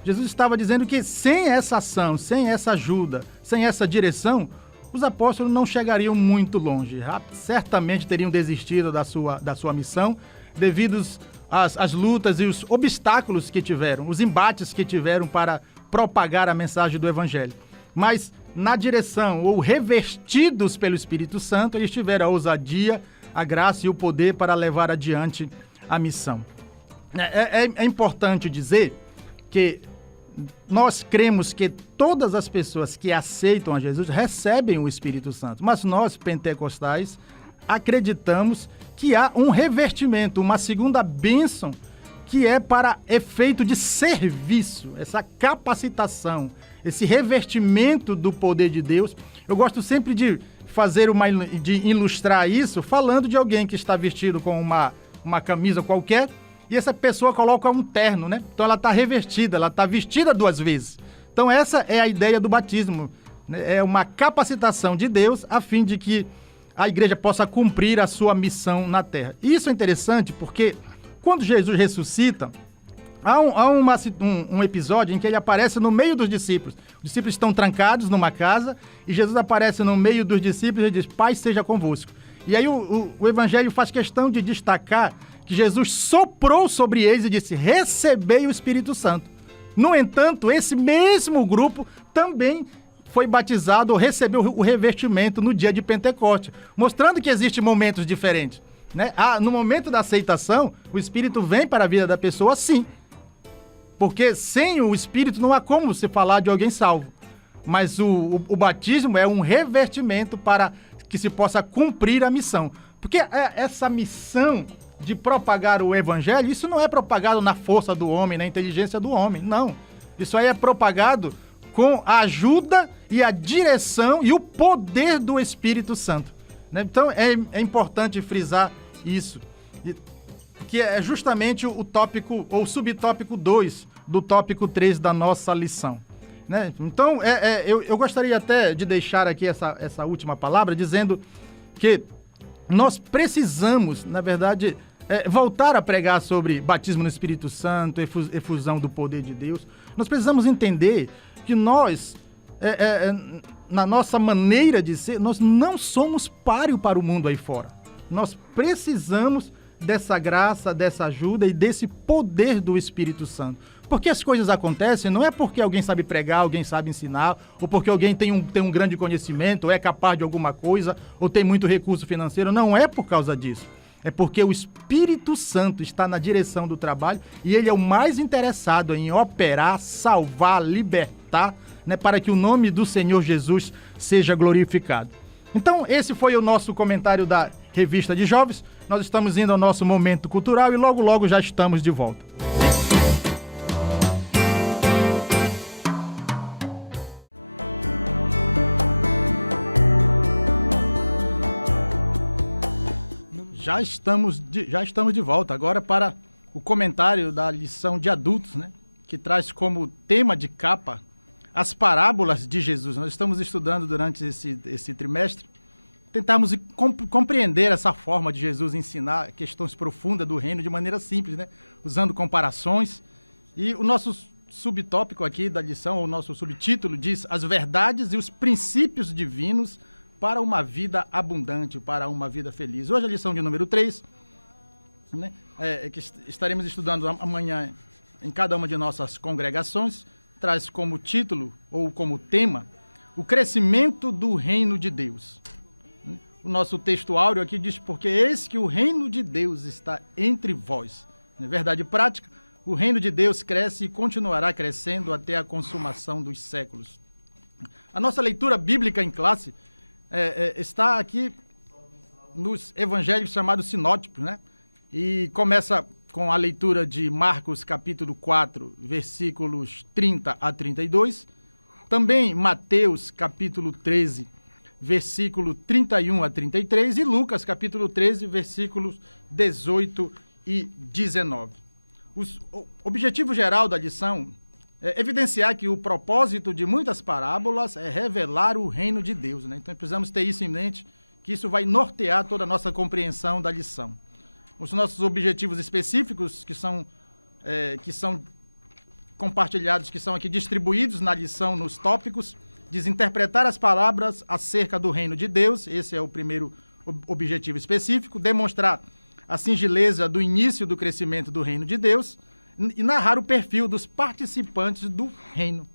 Jesus estava dizendo que sem essa ação, sem essa ajuda, sem essa direção, os apóstolos não chegariam muito longe. Certamente teriam desistido da sua missão, devido às lutas e os obstáculos que tiveram, os embates que tiveram para propagar a mensagem do Evangelho. Mas, na direção, ou revestidos pelo Espírito Santo, eles tiveram a ousadia, a graça e o poder para levar adiante a missão. É importante dizer que nós cremos que todas as pessoas que aceitam a Jesus recebem o Espírito Santo, mas nós, pentecostais, acreditamos que há um revestimento, uma segunda bênção, que é para efeito de serviço, essa capacitação, esse revestimento do poder de Deus. Eu gosto sempre de de ilustrar isso falando de alguém que está vestido com uma camisa qualquer, e essa pessoa coloca um terno, né? Então ela está revestida, ela está vestida 2 vezes. Então essa é a ideia do batismo, né? É uma capacitação de Deus a fim de que a igreja possa cumprir a sua missão na terra. E isso é interessante porque quando Jesus ressuscita, há um episódio em que ele aparece no meio dos discípulos. Os discípulos estão trancados numa casa e Jesus aparece no meio dos discípulos e diz: Pai seja convosco. E aí o Evangelho faz questão de destacar que Jesus soprou sobre eles e disse: recebei o Espírito Santo. No entanto, esse mesmo grupo também foi batizado ou recebeu o revestimento no dia de Pentecostes, mostrando que existem momentos diferentes, né? No momento da aceitação, o Espírito vem para a vida da pessoa, sim, porque sem o Espírito não há como se falar de alguém salvo. Mas o batismo é um revestimento para que se possa cumprir a missão. Porque essa missão de propagar o Evangelho, isso não é propagado na força do homem, na inteligência do homem, não. Isso aí é propagado com a ajuda e a direção e o poder do Espírito Santo, né? Então é importante frisar isso, que é justamente o tópico, ou subtópico 2 do tópico 3 da nossa lição, né? Então eu gostaria até de deixar aqui essa última palavra dizendo que nós precisamos, na verdade, voltar a pregar sobre batismo no Espírito Santo, efusão do poder de Deus. Nós precisamos entender que nós, na nossa maneira de ser, nós não somos páreo para o mundo aí fora. Nós precisamos dessa graça, dessa ajuda e desse poder do Espírito Santo. Porque as coisas acontecem não é porque alguém sabe pregar, alguém sabe ensinar, ou porque alguém tem um grande conhecimento, ou é capaz de alguma coisa, ou tem muito recurso financeiro. Não é por causa disso. É porque o Espírito Santo está na direção do trabalho e ele é o mais interessado em operar, salvar, libertar, né, para que o nome do Senhor Jesus seja glorificado. Então, esse foi o nosso comentário da Revista de Jovens. Nós estamos indo ao nosso momento cultural e logo, logo já estamos de volta. Já estamos de volta agora para o comentário da lição de adultos, né? Que traz como tema de capa as parábolas de Jesus. Nós estamos estudando durante esse trimestre, tentarmos compreender essa forma de Jesus ensinar questões profundas do reino de maneira simples, né? Usando comparações. E o nosso subtópico aqui da lição, ou o nosso subtítulo, diz as verdades e os princípios divinos para uma vida abundante, para uma vida feliz. Hoje a lição de número 3, né, que estaremos estudando amanhã em cada uma de nossas congregações, traz como título ou como tema o crescimento do reino de Deus. O nosso texto áureo aqui diz, porque eis que o reino de Deus está entre vós. Na verdade prática, o reino de Deus cresce e continuará crescendo até a consumação dos séculos. A nossa leitura bíblica em classe está aqui nos evangelhos chamados sinóticos, né? E começa com a leitura de Marcos capítulo 4, versículos 30 a 32. Também Mateus capítulo 13, versículo 31 a 33. E Lucas capítulo 13, versículos 18 e 19. O objetivo geral da lição é evidenciar que o propósito de muitas parábolas é revelar o reino de Deus, né? Então precisamos ter isso em mente, que isso vai nortear toda a nossa compreensão da lição. Os nossos objetivos específicos, que são compartilhados, que são aqui distribuídos na lição nos tópicos, diz interpretar as palavras acerca do reino de Deus, esse é o primeiro objetivo específico, demonstrar a singeleza do início do crescimento do reino de Deus e narrar o perfil dos participantes do reino.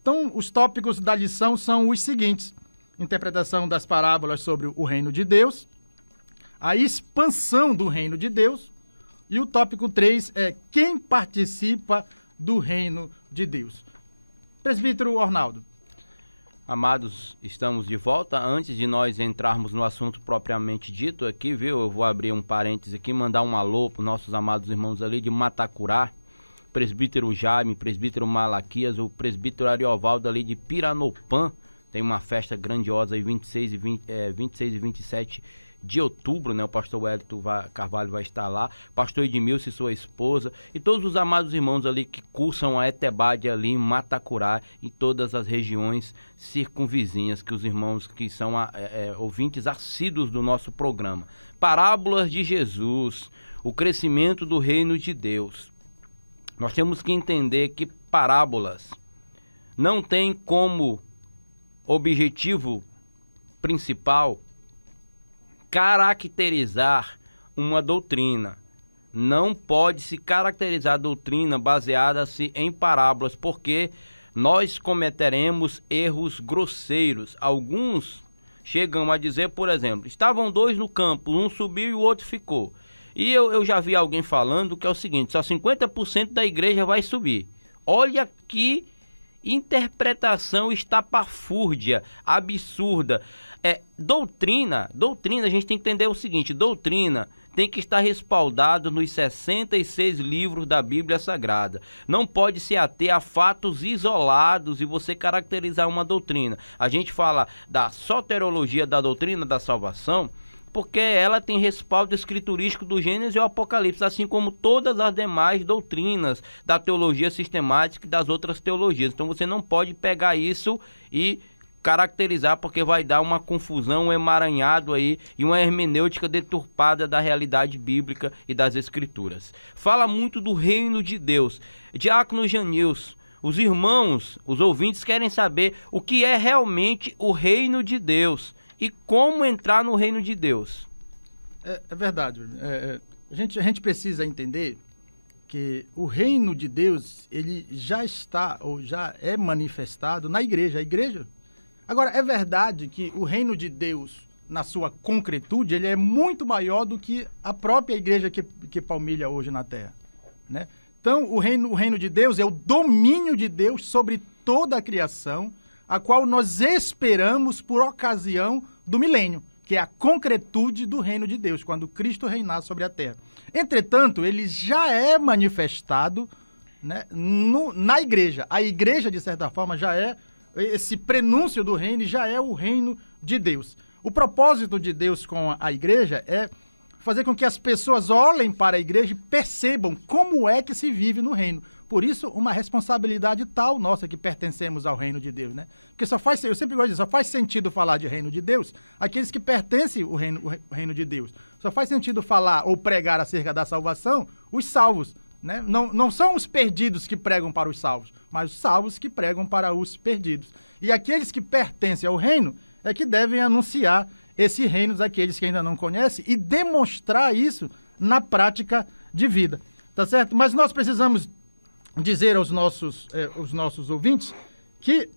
Então, os tópicos da lição são os seguintes: interpretação das parábolas sobre o reino de Deus, a expansão do reino de Deus, e o tópico 3 é quem participa do reino de Deus. Presbítero Ornaldo. Amados, estamos de volta. Antes de nós entrarmos no assunto propriamente dito aqui, viu? Eu vou abrir um parênteses aqui, mandar um alô para os nossos amados irmãos ali de Matacurá, presbítero Jaime, presbítero Malaquias, o presbítero Ariovaldo ali de Piranopã. Tem uma festa grandiosa aí, 26 e 27 de outubro, né? O pastor Wellington Carvalho vai estar lá, pastor Edmilson e sua esposa, e todos os amados irmãos ali que cursam a Etebade ali em Matacurá, em todas as regiões circunvizinhas, que os irmãos que são ouvintes assíduos do nosso programa. Parábolas de Jesus, o crescimento do reino de Deus. Nós temos que entender que parábolas não tem como objetivo principal caracterizar uma doutrina. Não pode se caracterizar a doutrina baseada-se em parábolas, porque nós cometeremos erros grosseiros. Alguns chegam a dizer, por exemplo, estavam dois no campo, um subiu e o outro ficou. E eu já vi alguém falando que é o seguinte, só 50% da igreja vai subir. Olha que interpretação estapafúrdia, absurda. Doutrina, a gente tem que entender o seguinte, doutrina tem que estar respaldado nos 66 livros da Bíblia Sagrada. Não pode se ater a fatos isolados e você caracterizar uma doutrina. A gente fala da soteriologia da doutrina da salvação, porque ela tem respaldo escriturístico do Gênesis e o Apocalipse, assim como todas as demais doutrinas da teologia sistemática e das outras teologias. Então você não pode pegar isso e caracterizar, porque vai dar uma confusão, um emaranhado aí e uma hermenêutica deturpada da realidade bíblica e das escrituras. Fala muito do reino de Deus. Diácono Janilson, os irmãos, os ouvintes querem saber o que é realmente o reino de Deus e como entrar no reino de Deus. É verdade. A gente precisa entender que o reino de Deus, ele já está ou já é manifestado na igreja. A igreja. Agora, é verdade que o reino de Deus, na sua concretude, ele é muito maior do que a própria igreja que palmilha hoje na terra, né? Então, o reino de Deus é o domínio de Deus sobre toda a criação, a qual nós esperamos por ocasião do milênio, que é a concretude do reino de Deus, quando Cristo reinar sobre a terra. Entretanto, ele já é manifestado, né, na igreja. A igreja, de certa forma, já é esse prenúncio do reino, já é o reino de Deus. O propósito de Deus com a igreja é fazer com que as pessoas olhem para a igreja e percebam como é que se vive no reino. Por isso, uma responsabilidade tal nossa que pertencemos ao reino de Deus, né? Porque eu sempre gosto de dizer, só faz sentido falar de reino de Deus aqueles que pertencem ao reino de Deus. Só faz sentido falar ou pregar acerca da salvação os salvos, né? Não são os perdidos que pregam para os salvos, mas os salvos que pregam para os perdidos. E aqueles que pertencem ao reino é que devem anunciar esse reino àqueles que ainda não conhecem e demonstrar isso na prática de vida, tá certo? Mas nós precisamos dizer aos nossos ouvintes que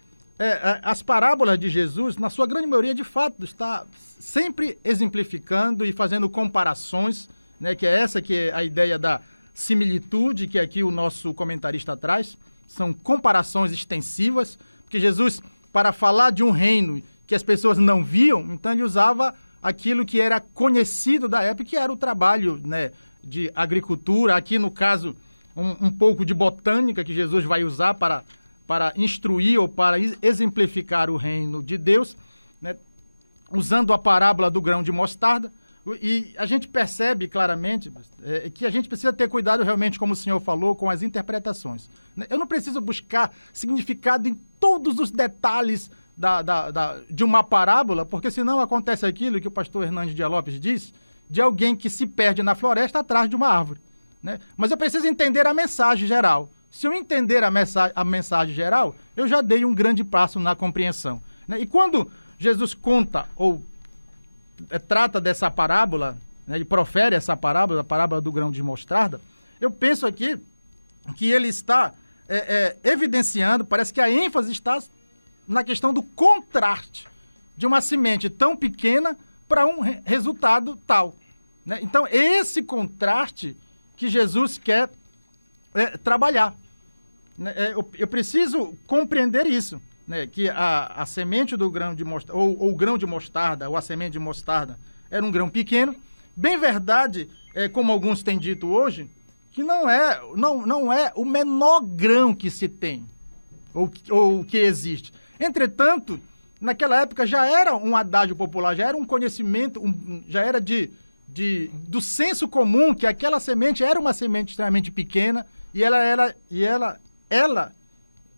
as parábolas de Jesus, na sua grande maioria, de fato, está sempre exemplificando e fazendo comparações, né, que é a ideia da similitude que aqui o nosso comentarista traz. São comparações extensivas, porque Jesus, para falar de um reino que as pessoas não viam, então ele usava aquilo que era conhecido da época, que era o trabalho, né, de agricultura, aqui no caso um pouco de botânica que Jesus vai usar para instruir ou para exemplificar o reino de Deus, né, usando a parábola do grão de mostarda. E a gente percebe claramente que a gente precisa ter cuidado realmente, como o senhor falou, com as interpretações. Eu não preciso buscar significado em todos os detalhes de uma parábola, porque senão acontece aquilo que o pastor Hernandes Dias Lopes diz, de alguém que se perde na floresta atrás de uma árvore, né? Mas eu preciso entender a mensagem geral. Se eu entender a mensagem geral, eu já dei um grande passo na compreensão, né? E quando Jesus conta ou trata dessa parábola, né, ele profere essa parábola, a parábola do grão de mostarda, eu penso aqui que ele está evidenciando, parece que a ênfase está na questão do contraste de uma semente tão pequena para um resultado tal, né? Então, esse contraste que Jesus quer trabalhar, né? Eu preciso compreender isso, né? Que a semente do grão de mostarda, ou o grão de mostarda, ou a semente de mostarda, era um grão pequeno. Bem verdade, como alguns têm dito hoje, que não é o menor grão que se tem, ou que existe. Entretanto, naquela época já era um adágio popular, já era um conhecimento, já era do senso comum que aquela semente era uma semente extremamente pequena e ela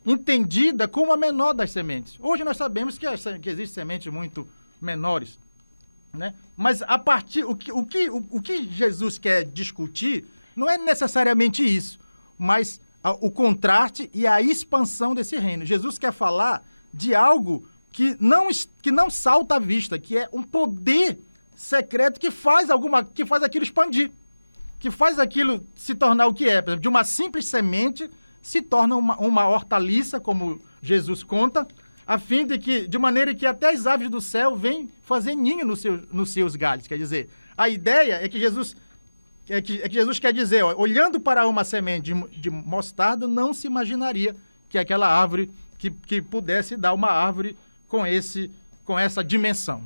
entendida como a menor das sementes. Hoje nós sabemos que existem sementes muito menores, né? Mas o que Jesus quer discutir não é necessariamente isso, mas o contraste e a expansão desse reino. Jesus quer falar de algo que não salta à vista, que é um poder secreto que faz aquilo expandir, que faz aquilo se tornar o que é. Por exemplo, de uma simples semente se torna uma hortaliça, como Jesus conta, a fim de maneira que até as aves do céu vêm fazer ninho nos seus galhos. Quer dizer, a ideia é que Jesus quer dizer, olhando para uma semente de mostarda, não se imaginaria que aquela árvore, que pudesse dar uma árvore com essa dimensão.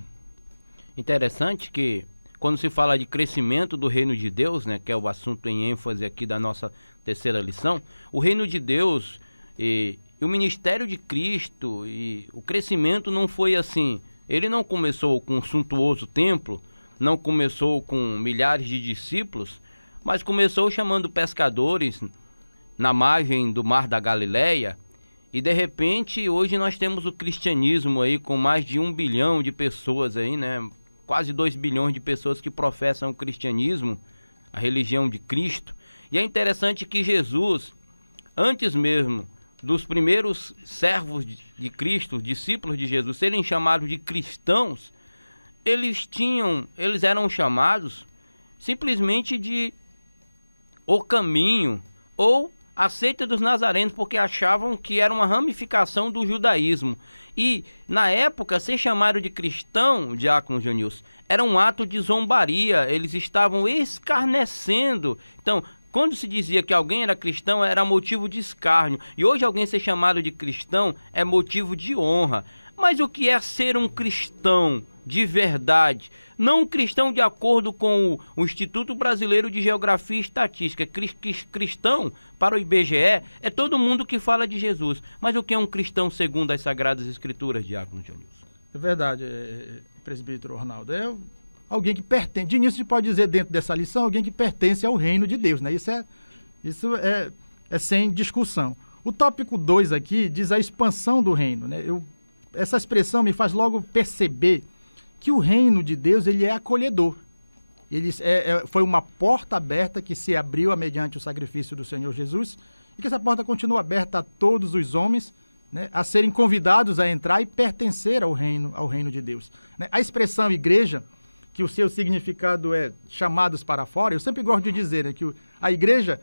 Interessante que, quando se fala de crescimento do reino de Deus, né, que é o assunto em ênfase aqui da nossa terceira lição, o reino de Deus e o ministério de Cristo e o crescimento não foi assim. Ele não começou com um suntuoso templo, não começou com milhares de discípulos, mas começou chamando pescadores na margem do Mar da Galileia. E de repente, hoje nós temos o cristianismo aí com mais de 1 bilhão de pessoas aí, né? Quase 2 bilhões de pessoas que professam o cristianismo, a religião de Cristo. E é interessante que Jesus, antes mesmo dos primeiros servos de Cristo, discípulos de Jesus, serem chamados de cristãos, eles eram chamados simplesmente de o caminho ou a seita dos nazarenos, porque achavam que era uma ramificação do judaísmo. E, na época, ser chamado de cristão, Diácono Janilson, era um ato de zombaria, eles estavam escarnecendo. Então, quando se dizia que alguém era cristão, era motivo de escárnio. E hoje alguém ser chamado de cristão é motivo de honra. Mas o que é ser um cristão de verdade? Não um cristão de acordo com o Instituto Brasileiro de Geografia e Estatística. Cristão, para o IBGE, é todo mundo que fala de Jesus. Mas o que é um cristão segundo as Sagradas Escrituras, Diácono Janilson? É verdade, presbítero Ronaldo. alguém que pertence. De início, a gente pode dizer dentro dessa lição, alguém que pertence ao reino de Deus, né? Isso é sem discussão. O tópico 2 aqui diz a expansão do reino, né? Essa expressão me faz logo perceber que o reino de Deus, ele é acolhedor. Foi uma porta aberta que se abriu mediante o sacrifício do Senhor Jesus, e que essa porta continua aberta a todos os homens, né, a serem convidados a entrar e pertencer ao reino de Deus. Né? A expressão igreja, que o seu significado é chamados para fora, eu sempre gosto de dizer, né, que a igreja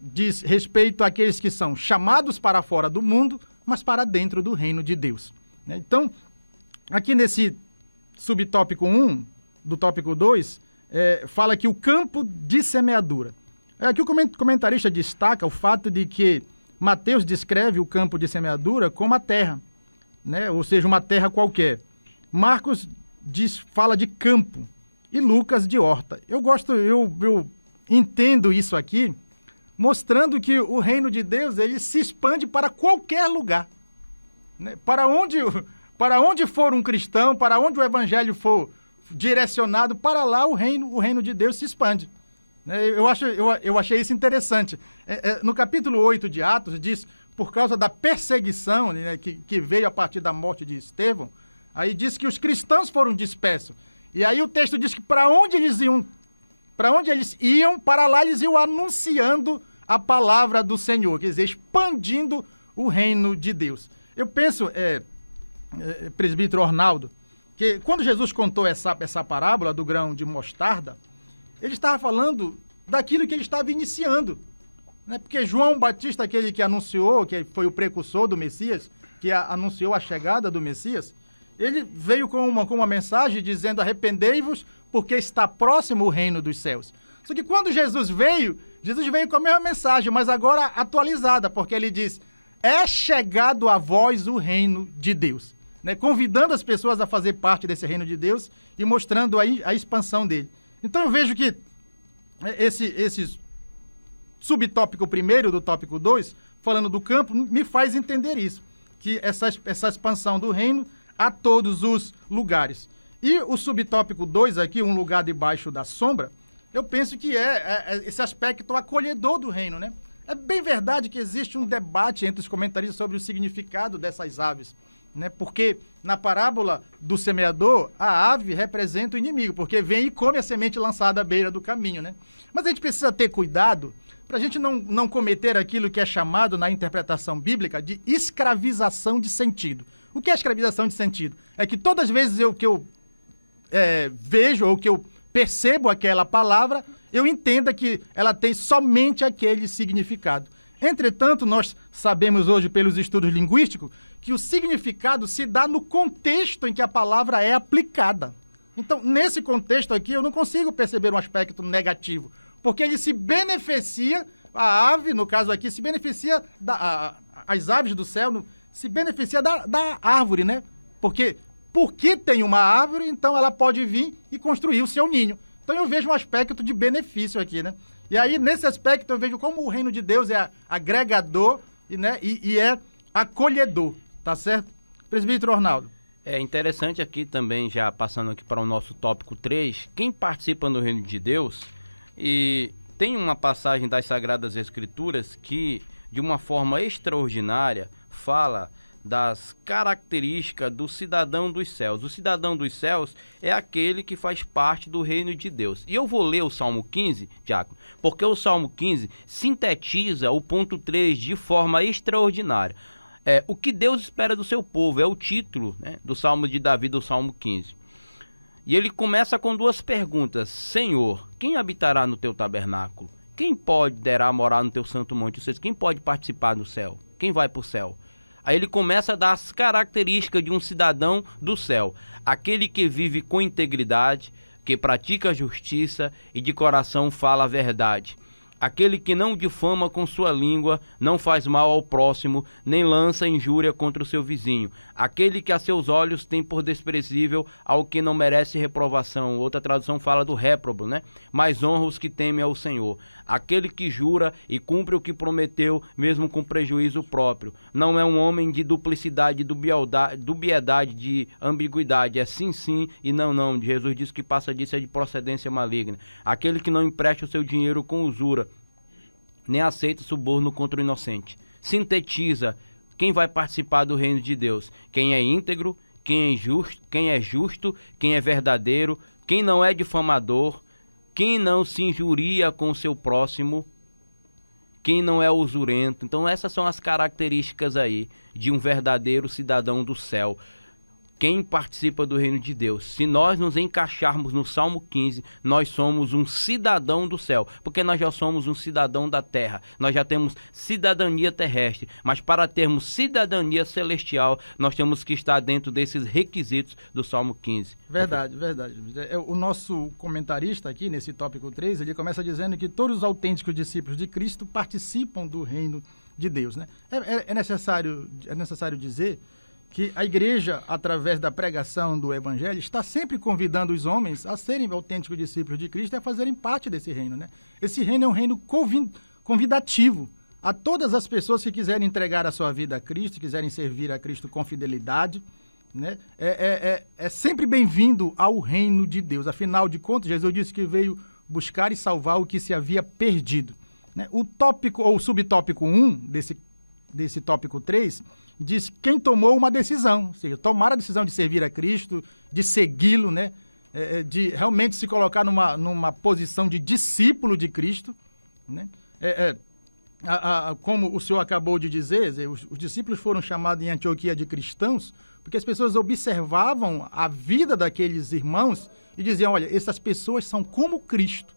diz respeito àqueles que são chamados para fora do mundo, mas para dentro do reino de Deus. Né? Então, aqui nesse subtópico 1, do tópico 2, fala que o campo de semeadura. Aqui o comentarista destaca o fato de que Mateus descreve o campo de semeadura como a terra, né? Ou seja, uma terra qualquer. Marcos fala de campo e Lucas de horta. Eu entendo isso aqui mostrando que o reino de Deus ele se expande para qualquer lugar. Né? Para onde for um cristão, para onde o evangelho for direcionado, para lá o reino de Deus se expande. Eu achei isso interessante. No capítulo 8 de Atos, diz, por causa da perseguição, né, que veio a partir da morte de Estevão, aí diz que os cristãos foram dispersos. E aí o texto diz que para onde eles iam, para lá eles iam anunciando a palavra do Senhor, quer dizer, expandindo o reino de Deus. Eu penso, presbítero Ornaldo, que quando Jesus contou essa parábola do grão de mostarda, ele estava falando daquilo que ele estava iniciando. Né? Porque João Batista, aquele que anunciou, que foi o precursor do Messias, que anunciou a chegada do Messias, ele veio com uma mensagem dizendo: arrependei-vos, porque está próximo o reino dos céus. Só que quando Jesus veio com a mesma mensagem, mas agora atualizada, porque ele diz: é chegado a vós o reino de Deus. Né? Convidando as pessoas a fazer parte desse reino de Deus e mostrando a expansão dele. Então eu vejo que esse subtópico primeiro do tópico 2, falando do campo, me faz entender isso, que essa expansão do reino a todos os lugares. E o subtópico 2 aqui, um lugar debaixo da sombra, eu penso que é esse aspecto acolhedor do reino, né? É bem verdade que existe um debate entre os comentaristas sobre o significado dessas aves, né? Porque na parábola do semeador, a ave representa o inimigo, porque vem e come a semente lançada à beira do caminho, né? Mas a gente precisa ter cuidado para a gente não cometer aquilo que é chamado na interpretação bíblica de escravização de sentido. O que é escravização de sentido? É que todas as vezes que eu vejo ou que eu percebo aquela palavra, eu entenda que ela tem somente aquele significado. Entretanto, nós sabemos hoje, pelos estudos linguísticos, que o significado se dá no contexto em que a palavra é aplicada. Então, nesse contexto aqui, eu não consigo perceber um aspecto negativo, porque ele se beneficia, a ave, no caso aqui, se beneficia, as aves do céu, se beneficia da árvore, né? Porque tem uma árvore, então ela pode vir e construir o seu ninho. Então eu vejo um aspecto de benefício aqui, né? E aí, nesse aspecto, eu vejo como o reino de Deus é agregador e é acolhedor, tá certo? Presbítero Ornaldo. É interessante aqui também, já passando aqui para o nosso tópico 3, quem participa do reino de Deus, e tem uma passagem das Sagradas Escrituras que, de uma forma extraordinária, fala das características do cidadão dos céus. O cidadão dos céus é aquele que faz parte do reino de Deus. E eu vou ler o Salmo 15, Diácono, porque o Salmo 15 sintetiza o ponto 3 de forma extraordinária. O que Deus espera do seu povo, é o título, né, do Salmo de Davi, do Salmo 15. E ele começa com duas perguntas. Senhor, quem habitará no teu tabernáculo? Quem poderá morar no teu santo monte? Ou seja, quem pode participar do céu? Quem vai para o céu? Aí ele começa a dar as características de um cidadão do céu. Aquele que vive com integridade, que pratica a justiça e de coração fala a verdade. Aquele que não difama com sua língua, não faz mal ao próximo, nem lança injúria contra o seu vizinho. Aquele que a seus olhos tem por desprezível ao que não merece reprovação. Outra tradução fala do réprobo, né? Mas honra os que temem ao Senhor. Aquele que jura e cumpre o que prometeu, mesmo com prejuízo próprio. Não é um homem de duplicidade, dubiedade, de ambiguidade. É sim, sim e não, não. Jesus diz que passa disso é de procedência maligna. Aquele que não empresta o seu dinheiro com usura, nem aceita suborno contra o inocente. Sintetiza quem vai participar do reino de Deus. Quem é íntegro, quem é justo, quem é verdadeiro, quem não é difamador, quem não se injuria com o seu próximo, quem não é usurento. Então essas são as características aí de um verdadeiro cidadão do céu. Quem participa do reino de Deus. Se nós nos encaixarmos no Salmo 15, nós somos um cidadão do céu, porque nós já somos um cidadão da terra, nós já temos cidadania terrestre, mas para termos cidadania celestial, nós temos que estar dentro desses requisitos do Salmo 15. Verdade, verdade. O nosso comentarista aqui, nesse tópico 3, ele começa dizendo que todos os autênticos discípulos de Cristo participam do reino de Deus, né? É necessário dizer que a igreja, através da pregação do evangelho, está sempre convidando os homens a serem autênticos discípulos de Cristo e a fazerem parte desse reino, né? Esse reino é um reino convidativo a todas as pessoas que quiserem entregar a sua vida a Cristo, quiserem servir a Cristo com fidelidade, né? É sempre bem-vindo ao reino de Deus. Afinal de contas, Jesus disse que veio buscar e salvar o que se havia perdido, né? O tópico, ou subtópico 1 desse tópico 3, diz quem tomou uma decisão, ou seja, tomar a decisão de servir a Cristo, de segui-lo, né? De realmente se colocar numa posição de discípulo de Cristo, né? Como o senhor acabou de dizer, os discípulos foram chamados em Antioquia de cristãos, porque as pessoas observavam a vida daqueles irmãos e diziam, olha, essas pessoas são como Cristo,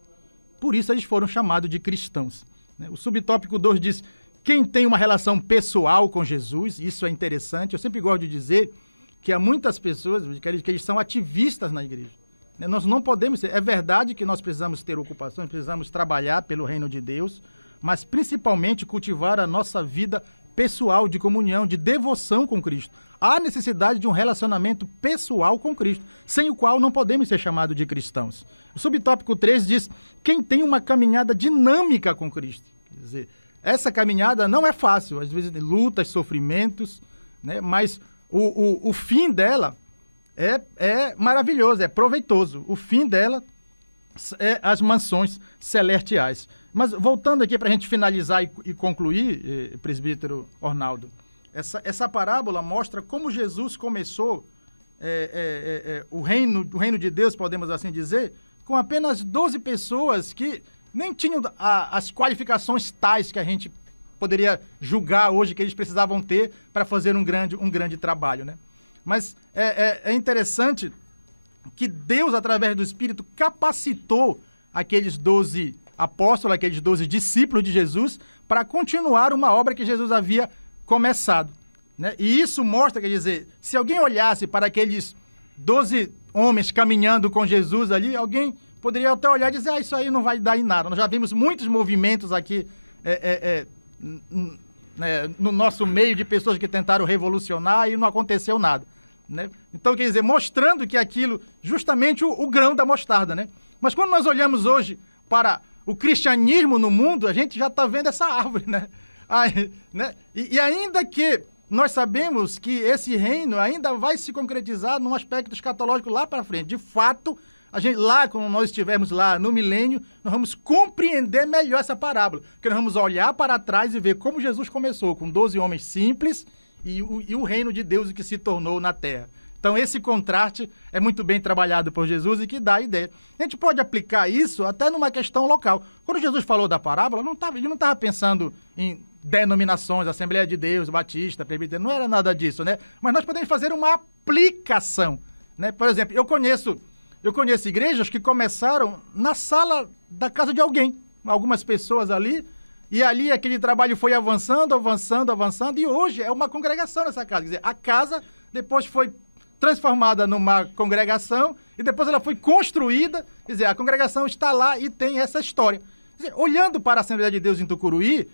por isso eles foram chamados de cristãos, né? O subtópico 2 diz quem tem uma relação pessoal com Jesus. Isso é interessante. Eu sempre gosto de dizer que há muitas pessoas que eles são ativistas na igreja, né? Nós não podemos ser. É verdade que nós precisamos ter ocupação, precisamos trabalhar pelo reino de Deus, mas principalmente cultivar a nossa vida pessoal de comunhão, de devoção com Cristo. Há necessidade de um relacionamento pessoal com Cristo, sem o qual não podemos ser chamados de cristãos. O subtópico 3 diz quem tem uma caminhada dinâmica com Cristo. Quer dizer, essa caminhada não é fácil, às vezes tem lutas, sofrimentos, né? Mas o fim dela é maravilhoso, é proveitoso. O fim dela é as mansões celestiais. Mas voltando aqui para a gente finalizar e concluir, presbítero Ornaldo, essa parábola mostra como Jesus começou o reino de Deus, podemos assim dizer, com apenas 12 pessoas que nem tinham as qualificações tais que a gente poderia julgar hoje que eles precisavam ter para fazer um grande trabalho, né? Mas é interessante que Deus, através do Espírito, capacitou aqueles 12 apóstolos, aqueles 12 discípulos de Jesus, para continuar uma obra que Jesus havia começado, né? E isso mostra, quer dizer, se alguém olhasse para aqueles 12 homens caminhando com Jesus ali, alguém poderia até olhar e dizer, isso aí não vai dar em nada. Nós já vimos muitos movimentos aqui no nosso meio de pessoas que tentaram revolucionar e não aconteceu nada, né? Então, quer dizer, mostrando que aquilo, justamente o grão da mostarda, né? Mas quando nós olhamos hoje para o cristianismo no mundo, a gente já está vendo essa árvore, né? Né? E ainda que nós sabemos que esse reino ainda vai se concretizar num aspecto escatológico lá para frente. De fato, a gente, lá, quando nós estivermos lá no milênio, nós vamos compreender melhor essa parábola. Porque nós vamos olhar para trás e ver como Jesus começou, com 12 homens simples e o reino de Deus que se tornou na terra. Então, esse contraste é muito bem trabalhado por Jesus e que dá a ideia. A gente pode aplicar isso até numa questão local. Quando Jesus falou da parábola, ele não estava pensando em denominações, Assembleia de Deus, Batista, Presbiteriano, não era nada disso, né? Mas nós podemos fazer uma aplicação, né? Por exemplo, eu conheço igrejas que começaram na sala da casa de alguém, algumas pessoas ali, e ali aquele trabalho foi avançando, e hoje é uma congregação nessa casa. Quer dizer, a casa depois foi transformada numa congregação e depois ela foi construída, quer dizer, a congregação está lá e tem essa história. Quer dizer, olhando para a Assembleia de Deus em Tucuruí,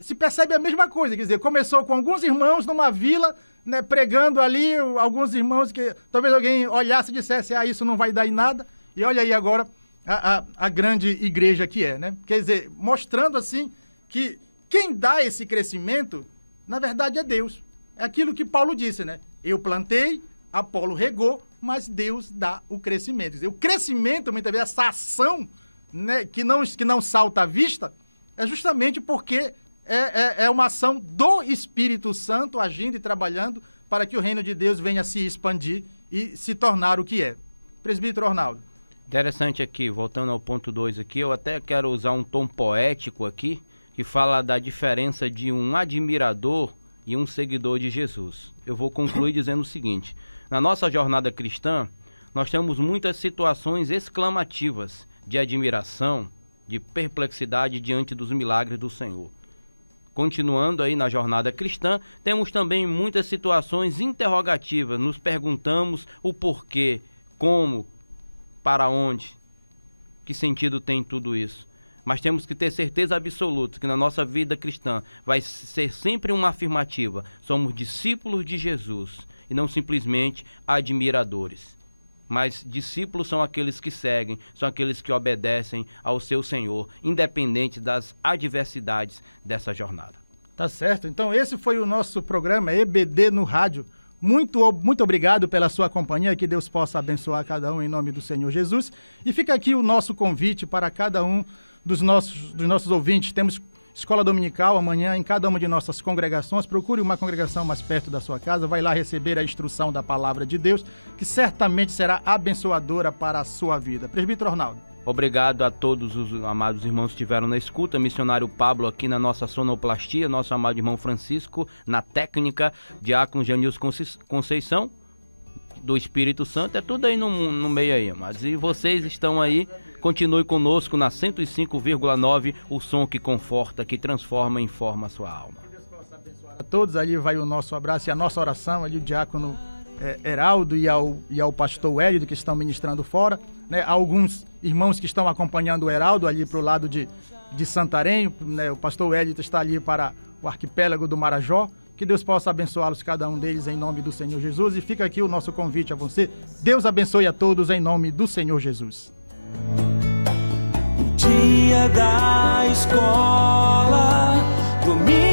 se percebe a mesma coisa. Quer dizer, começou com alguns irmãos numa vila, né, pregando ali, alguns irmãos que talvez alguém olhasse e dissesse, isso não vai dar em nada. E olha aí agora a grande igreja que é, né? Quer dizer, mostrando assim que quem dá esse crescimento, na verdade, é Deus. É aquilo que Paulo disse, né? Eu plantei, Apolo regou, mas Deus dá o crescimento. Quer dizer, o crescimento, muitas vezes, essa ação, né, que não salta à vista, é justamente porque é uma ação do Espírito Santo agindo e trabalhando para que o reino de Deus venha se expandir e se tornar o que é. Presbítero Ornaldo. Interessante aqui, voltando ao ponto 2 aqui, eu até quero usar um tom poético aqui, que fala da diferença de um admirador e um seguidor de Jesus. Eu vou concluir dizendo o seguinte: na nossa jornada cristã, nós temos muitas situações exclamativas de admiração, de perplexidade diante dos milagres do Senhor. Continuando aí na jornada cristã, temos também muitas situações interrogativas, nos perguntamos o porquê, como, para onde, que sentido tem tudo isso. Mas temos que ter certeza absoluta que na nossa vida cristã vai ser sempre uma afirmativa: somos discípulos de Jesus e não simplesmente admiradores. Mas discípulos são aqueles que seguem, são aqueles que obedecem ao seu Senhor, independente das adversidades dessa jornada. Tá certo. Então esse foi o nosso programa EBD no Rádio. Muito obrigado pela sua companhia, que Deus possa abençoar cada um em nome do Senhor Jesus. E fica aqui o nosso convite para cada um dos nossos ouvintes. Temos escola dominical amanhã em cada uma de nossas congregações. Procure uma congregação mais perto da sua casa, vai lá receber a instrução da palavra de Deus, que certamente será abençoadora para a sua vida. Presbítero Ornaldo. Obrigado a todos os amados irmãos que estiveram na escuta, missionário Pablo aqui na nossa sonoplastia, nosso amado irmão Francisco na técnica, diácono Janilson Conceição, do Espírito Santo, é tudo aí no meio aí, amados. E vocês estão aí, continue conosco na 105,9, o som que conforta, que transforma e informa a sua alma. Que Deus possa abençoar a todos, ali vai o nosso abraço e a nossa oração, ali o diácono Heraldo e ao pastor Hélio, que estão ministrando fora, né? Alguns irmãos que estão acompanhando o Heraldo ali para o lado de Santarém, né? O pastor Hélio está ali para o arquipélago do Marajó. Que Deus possa abençoá-los, cada um deles, em nome do Senhor Jesus. E fica aqui o nosso convite a você. Deus abençoe a todos em nome do Senhor Jesus. O dia da escola, domingo.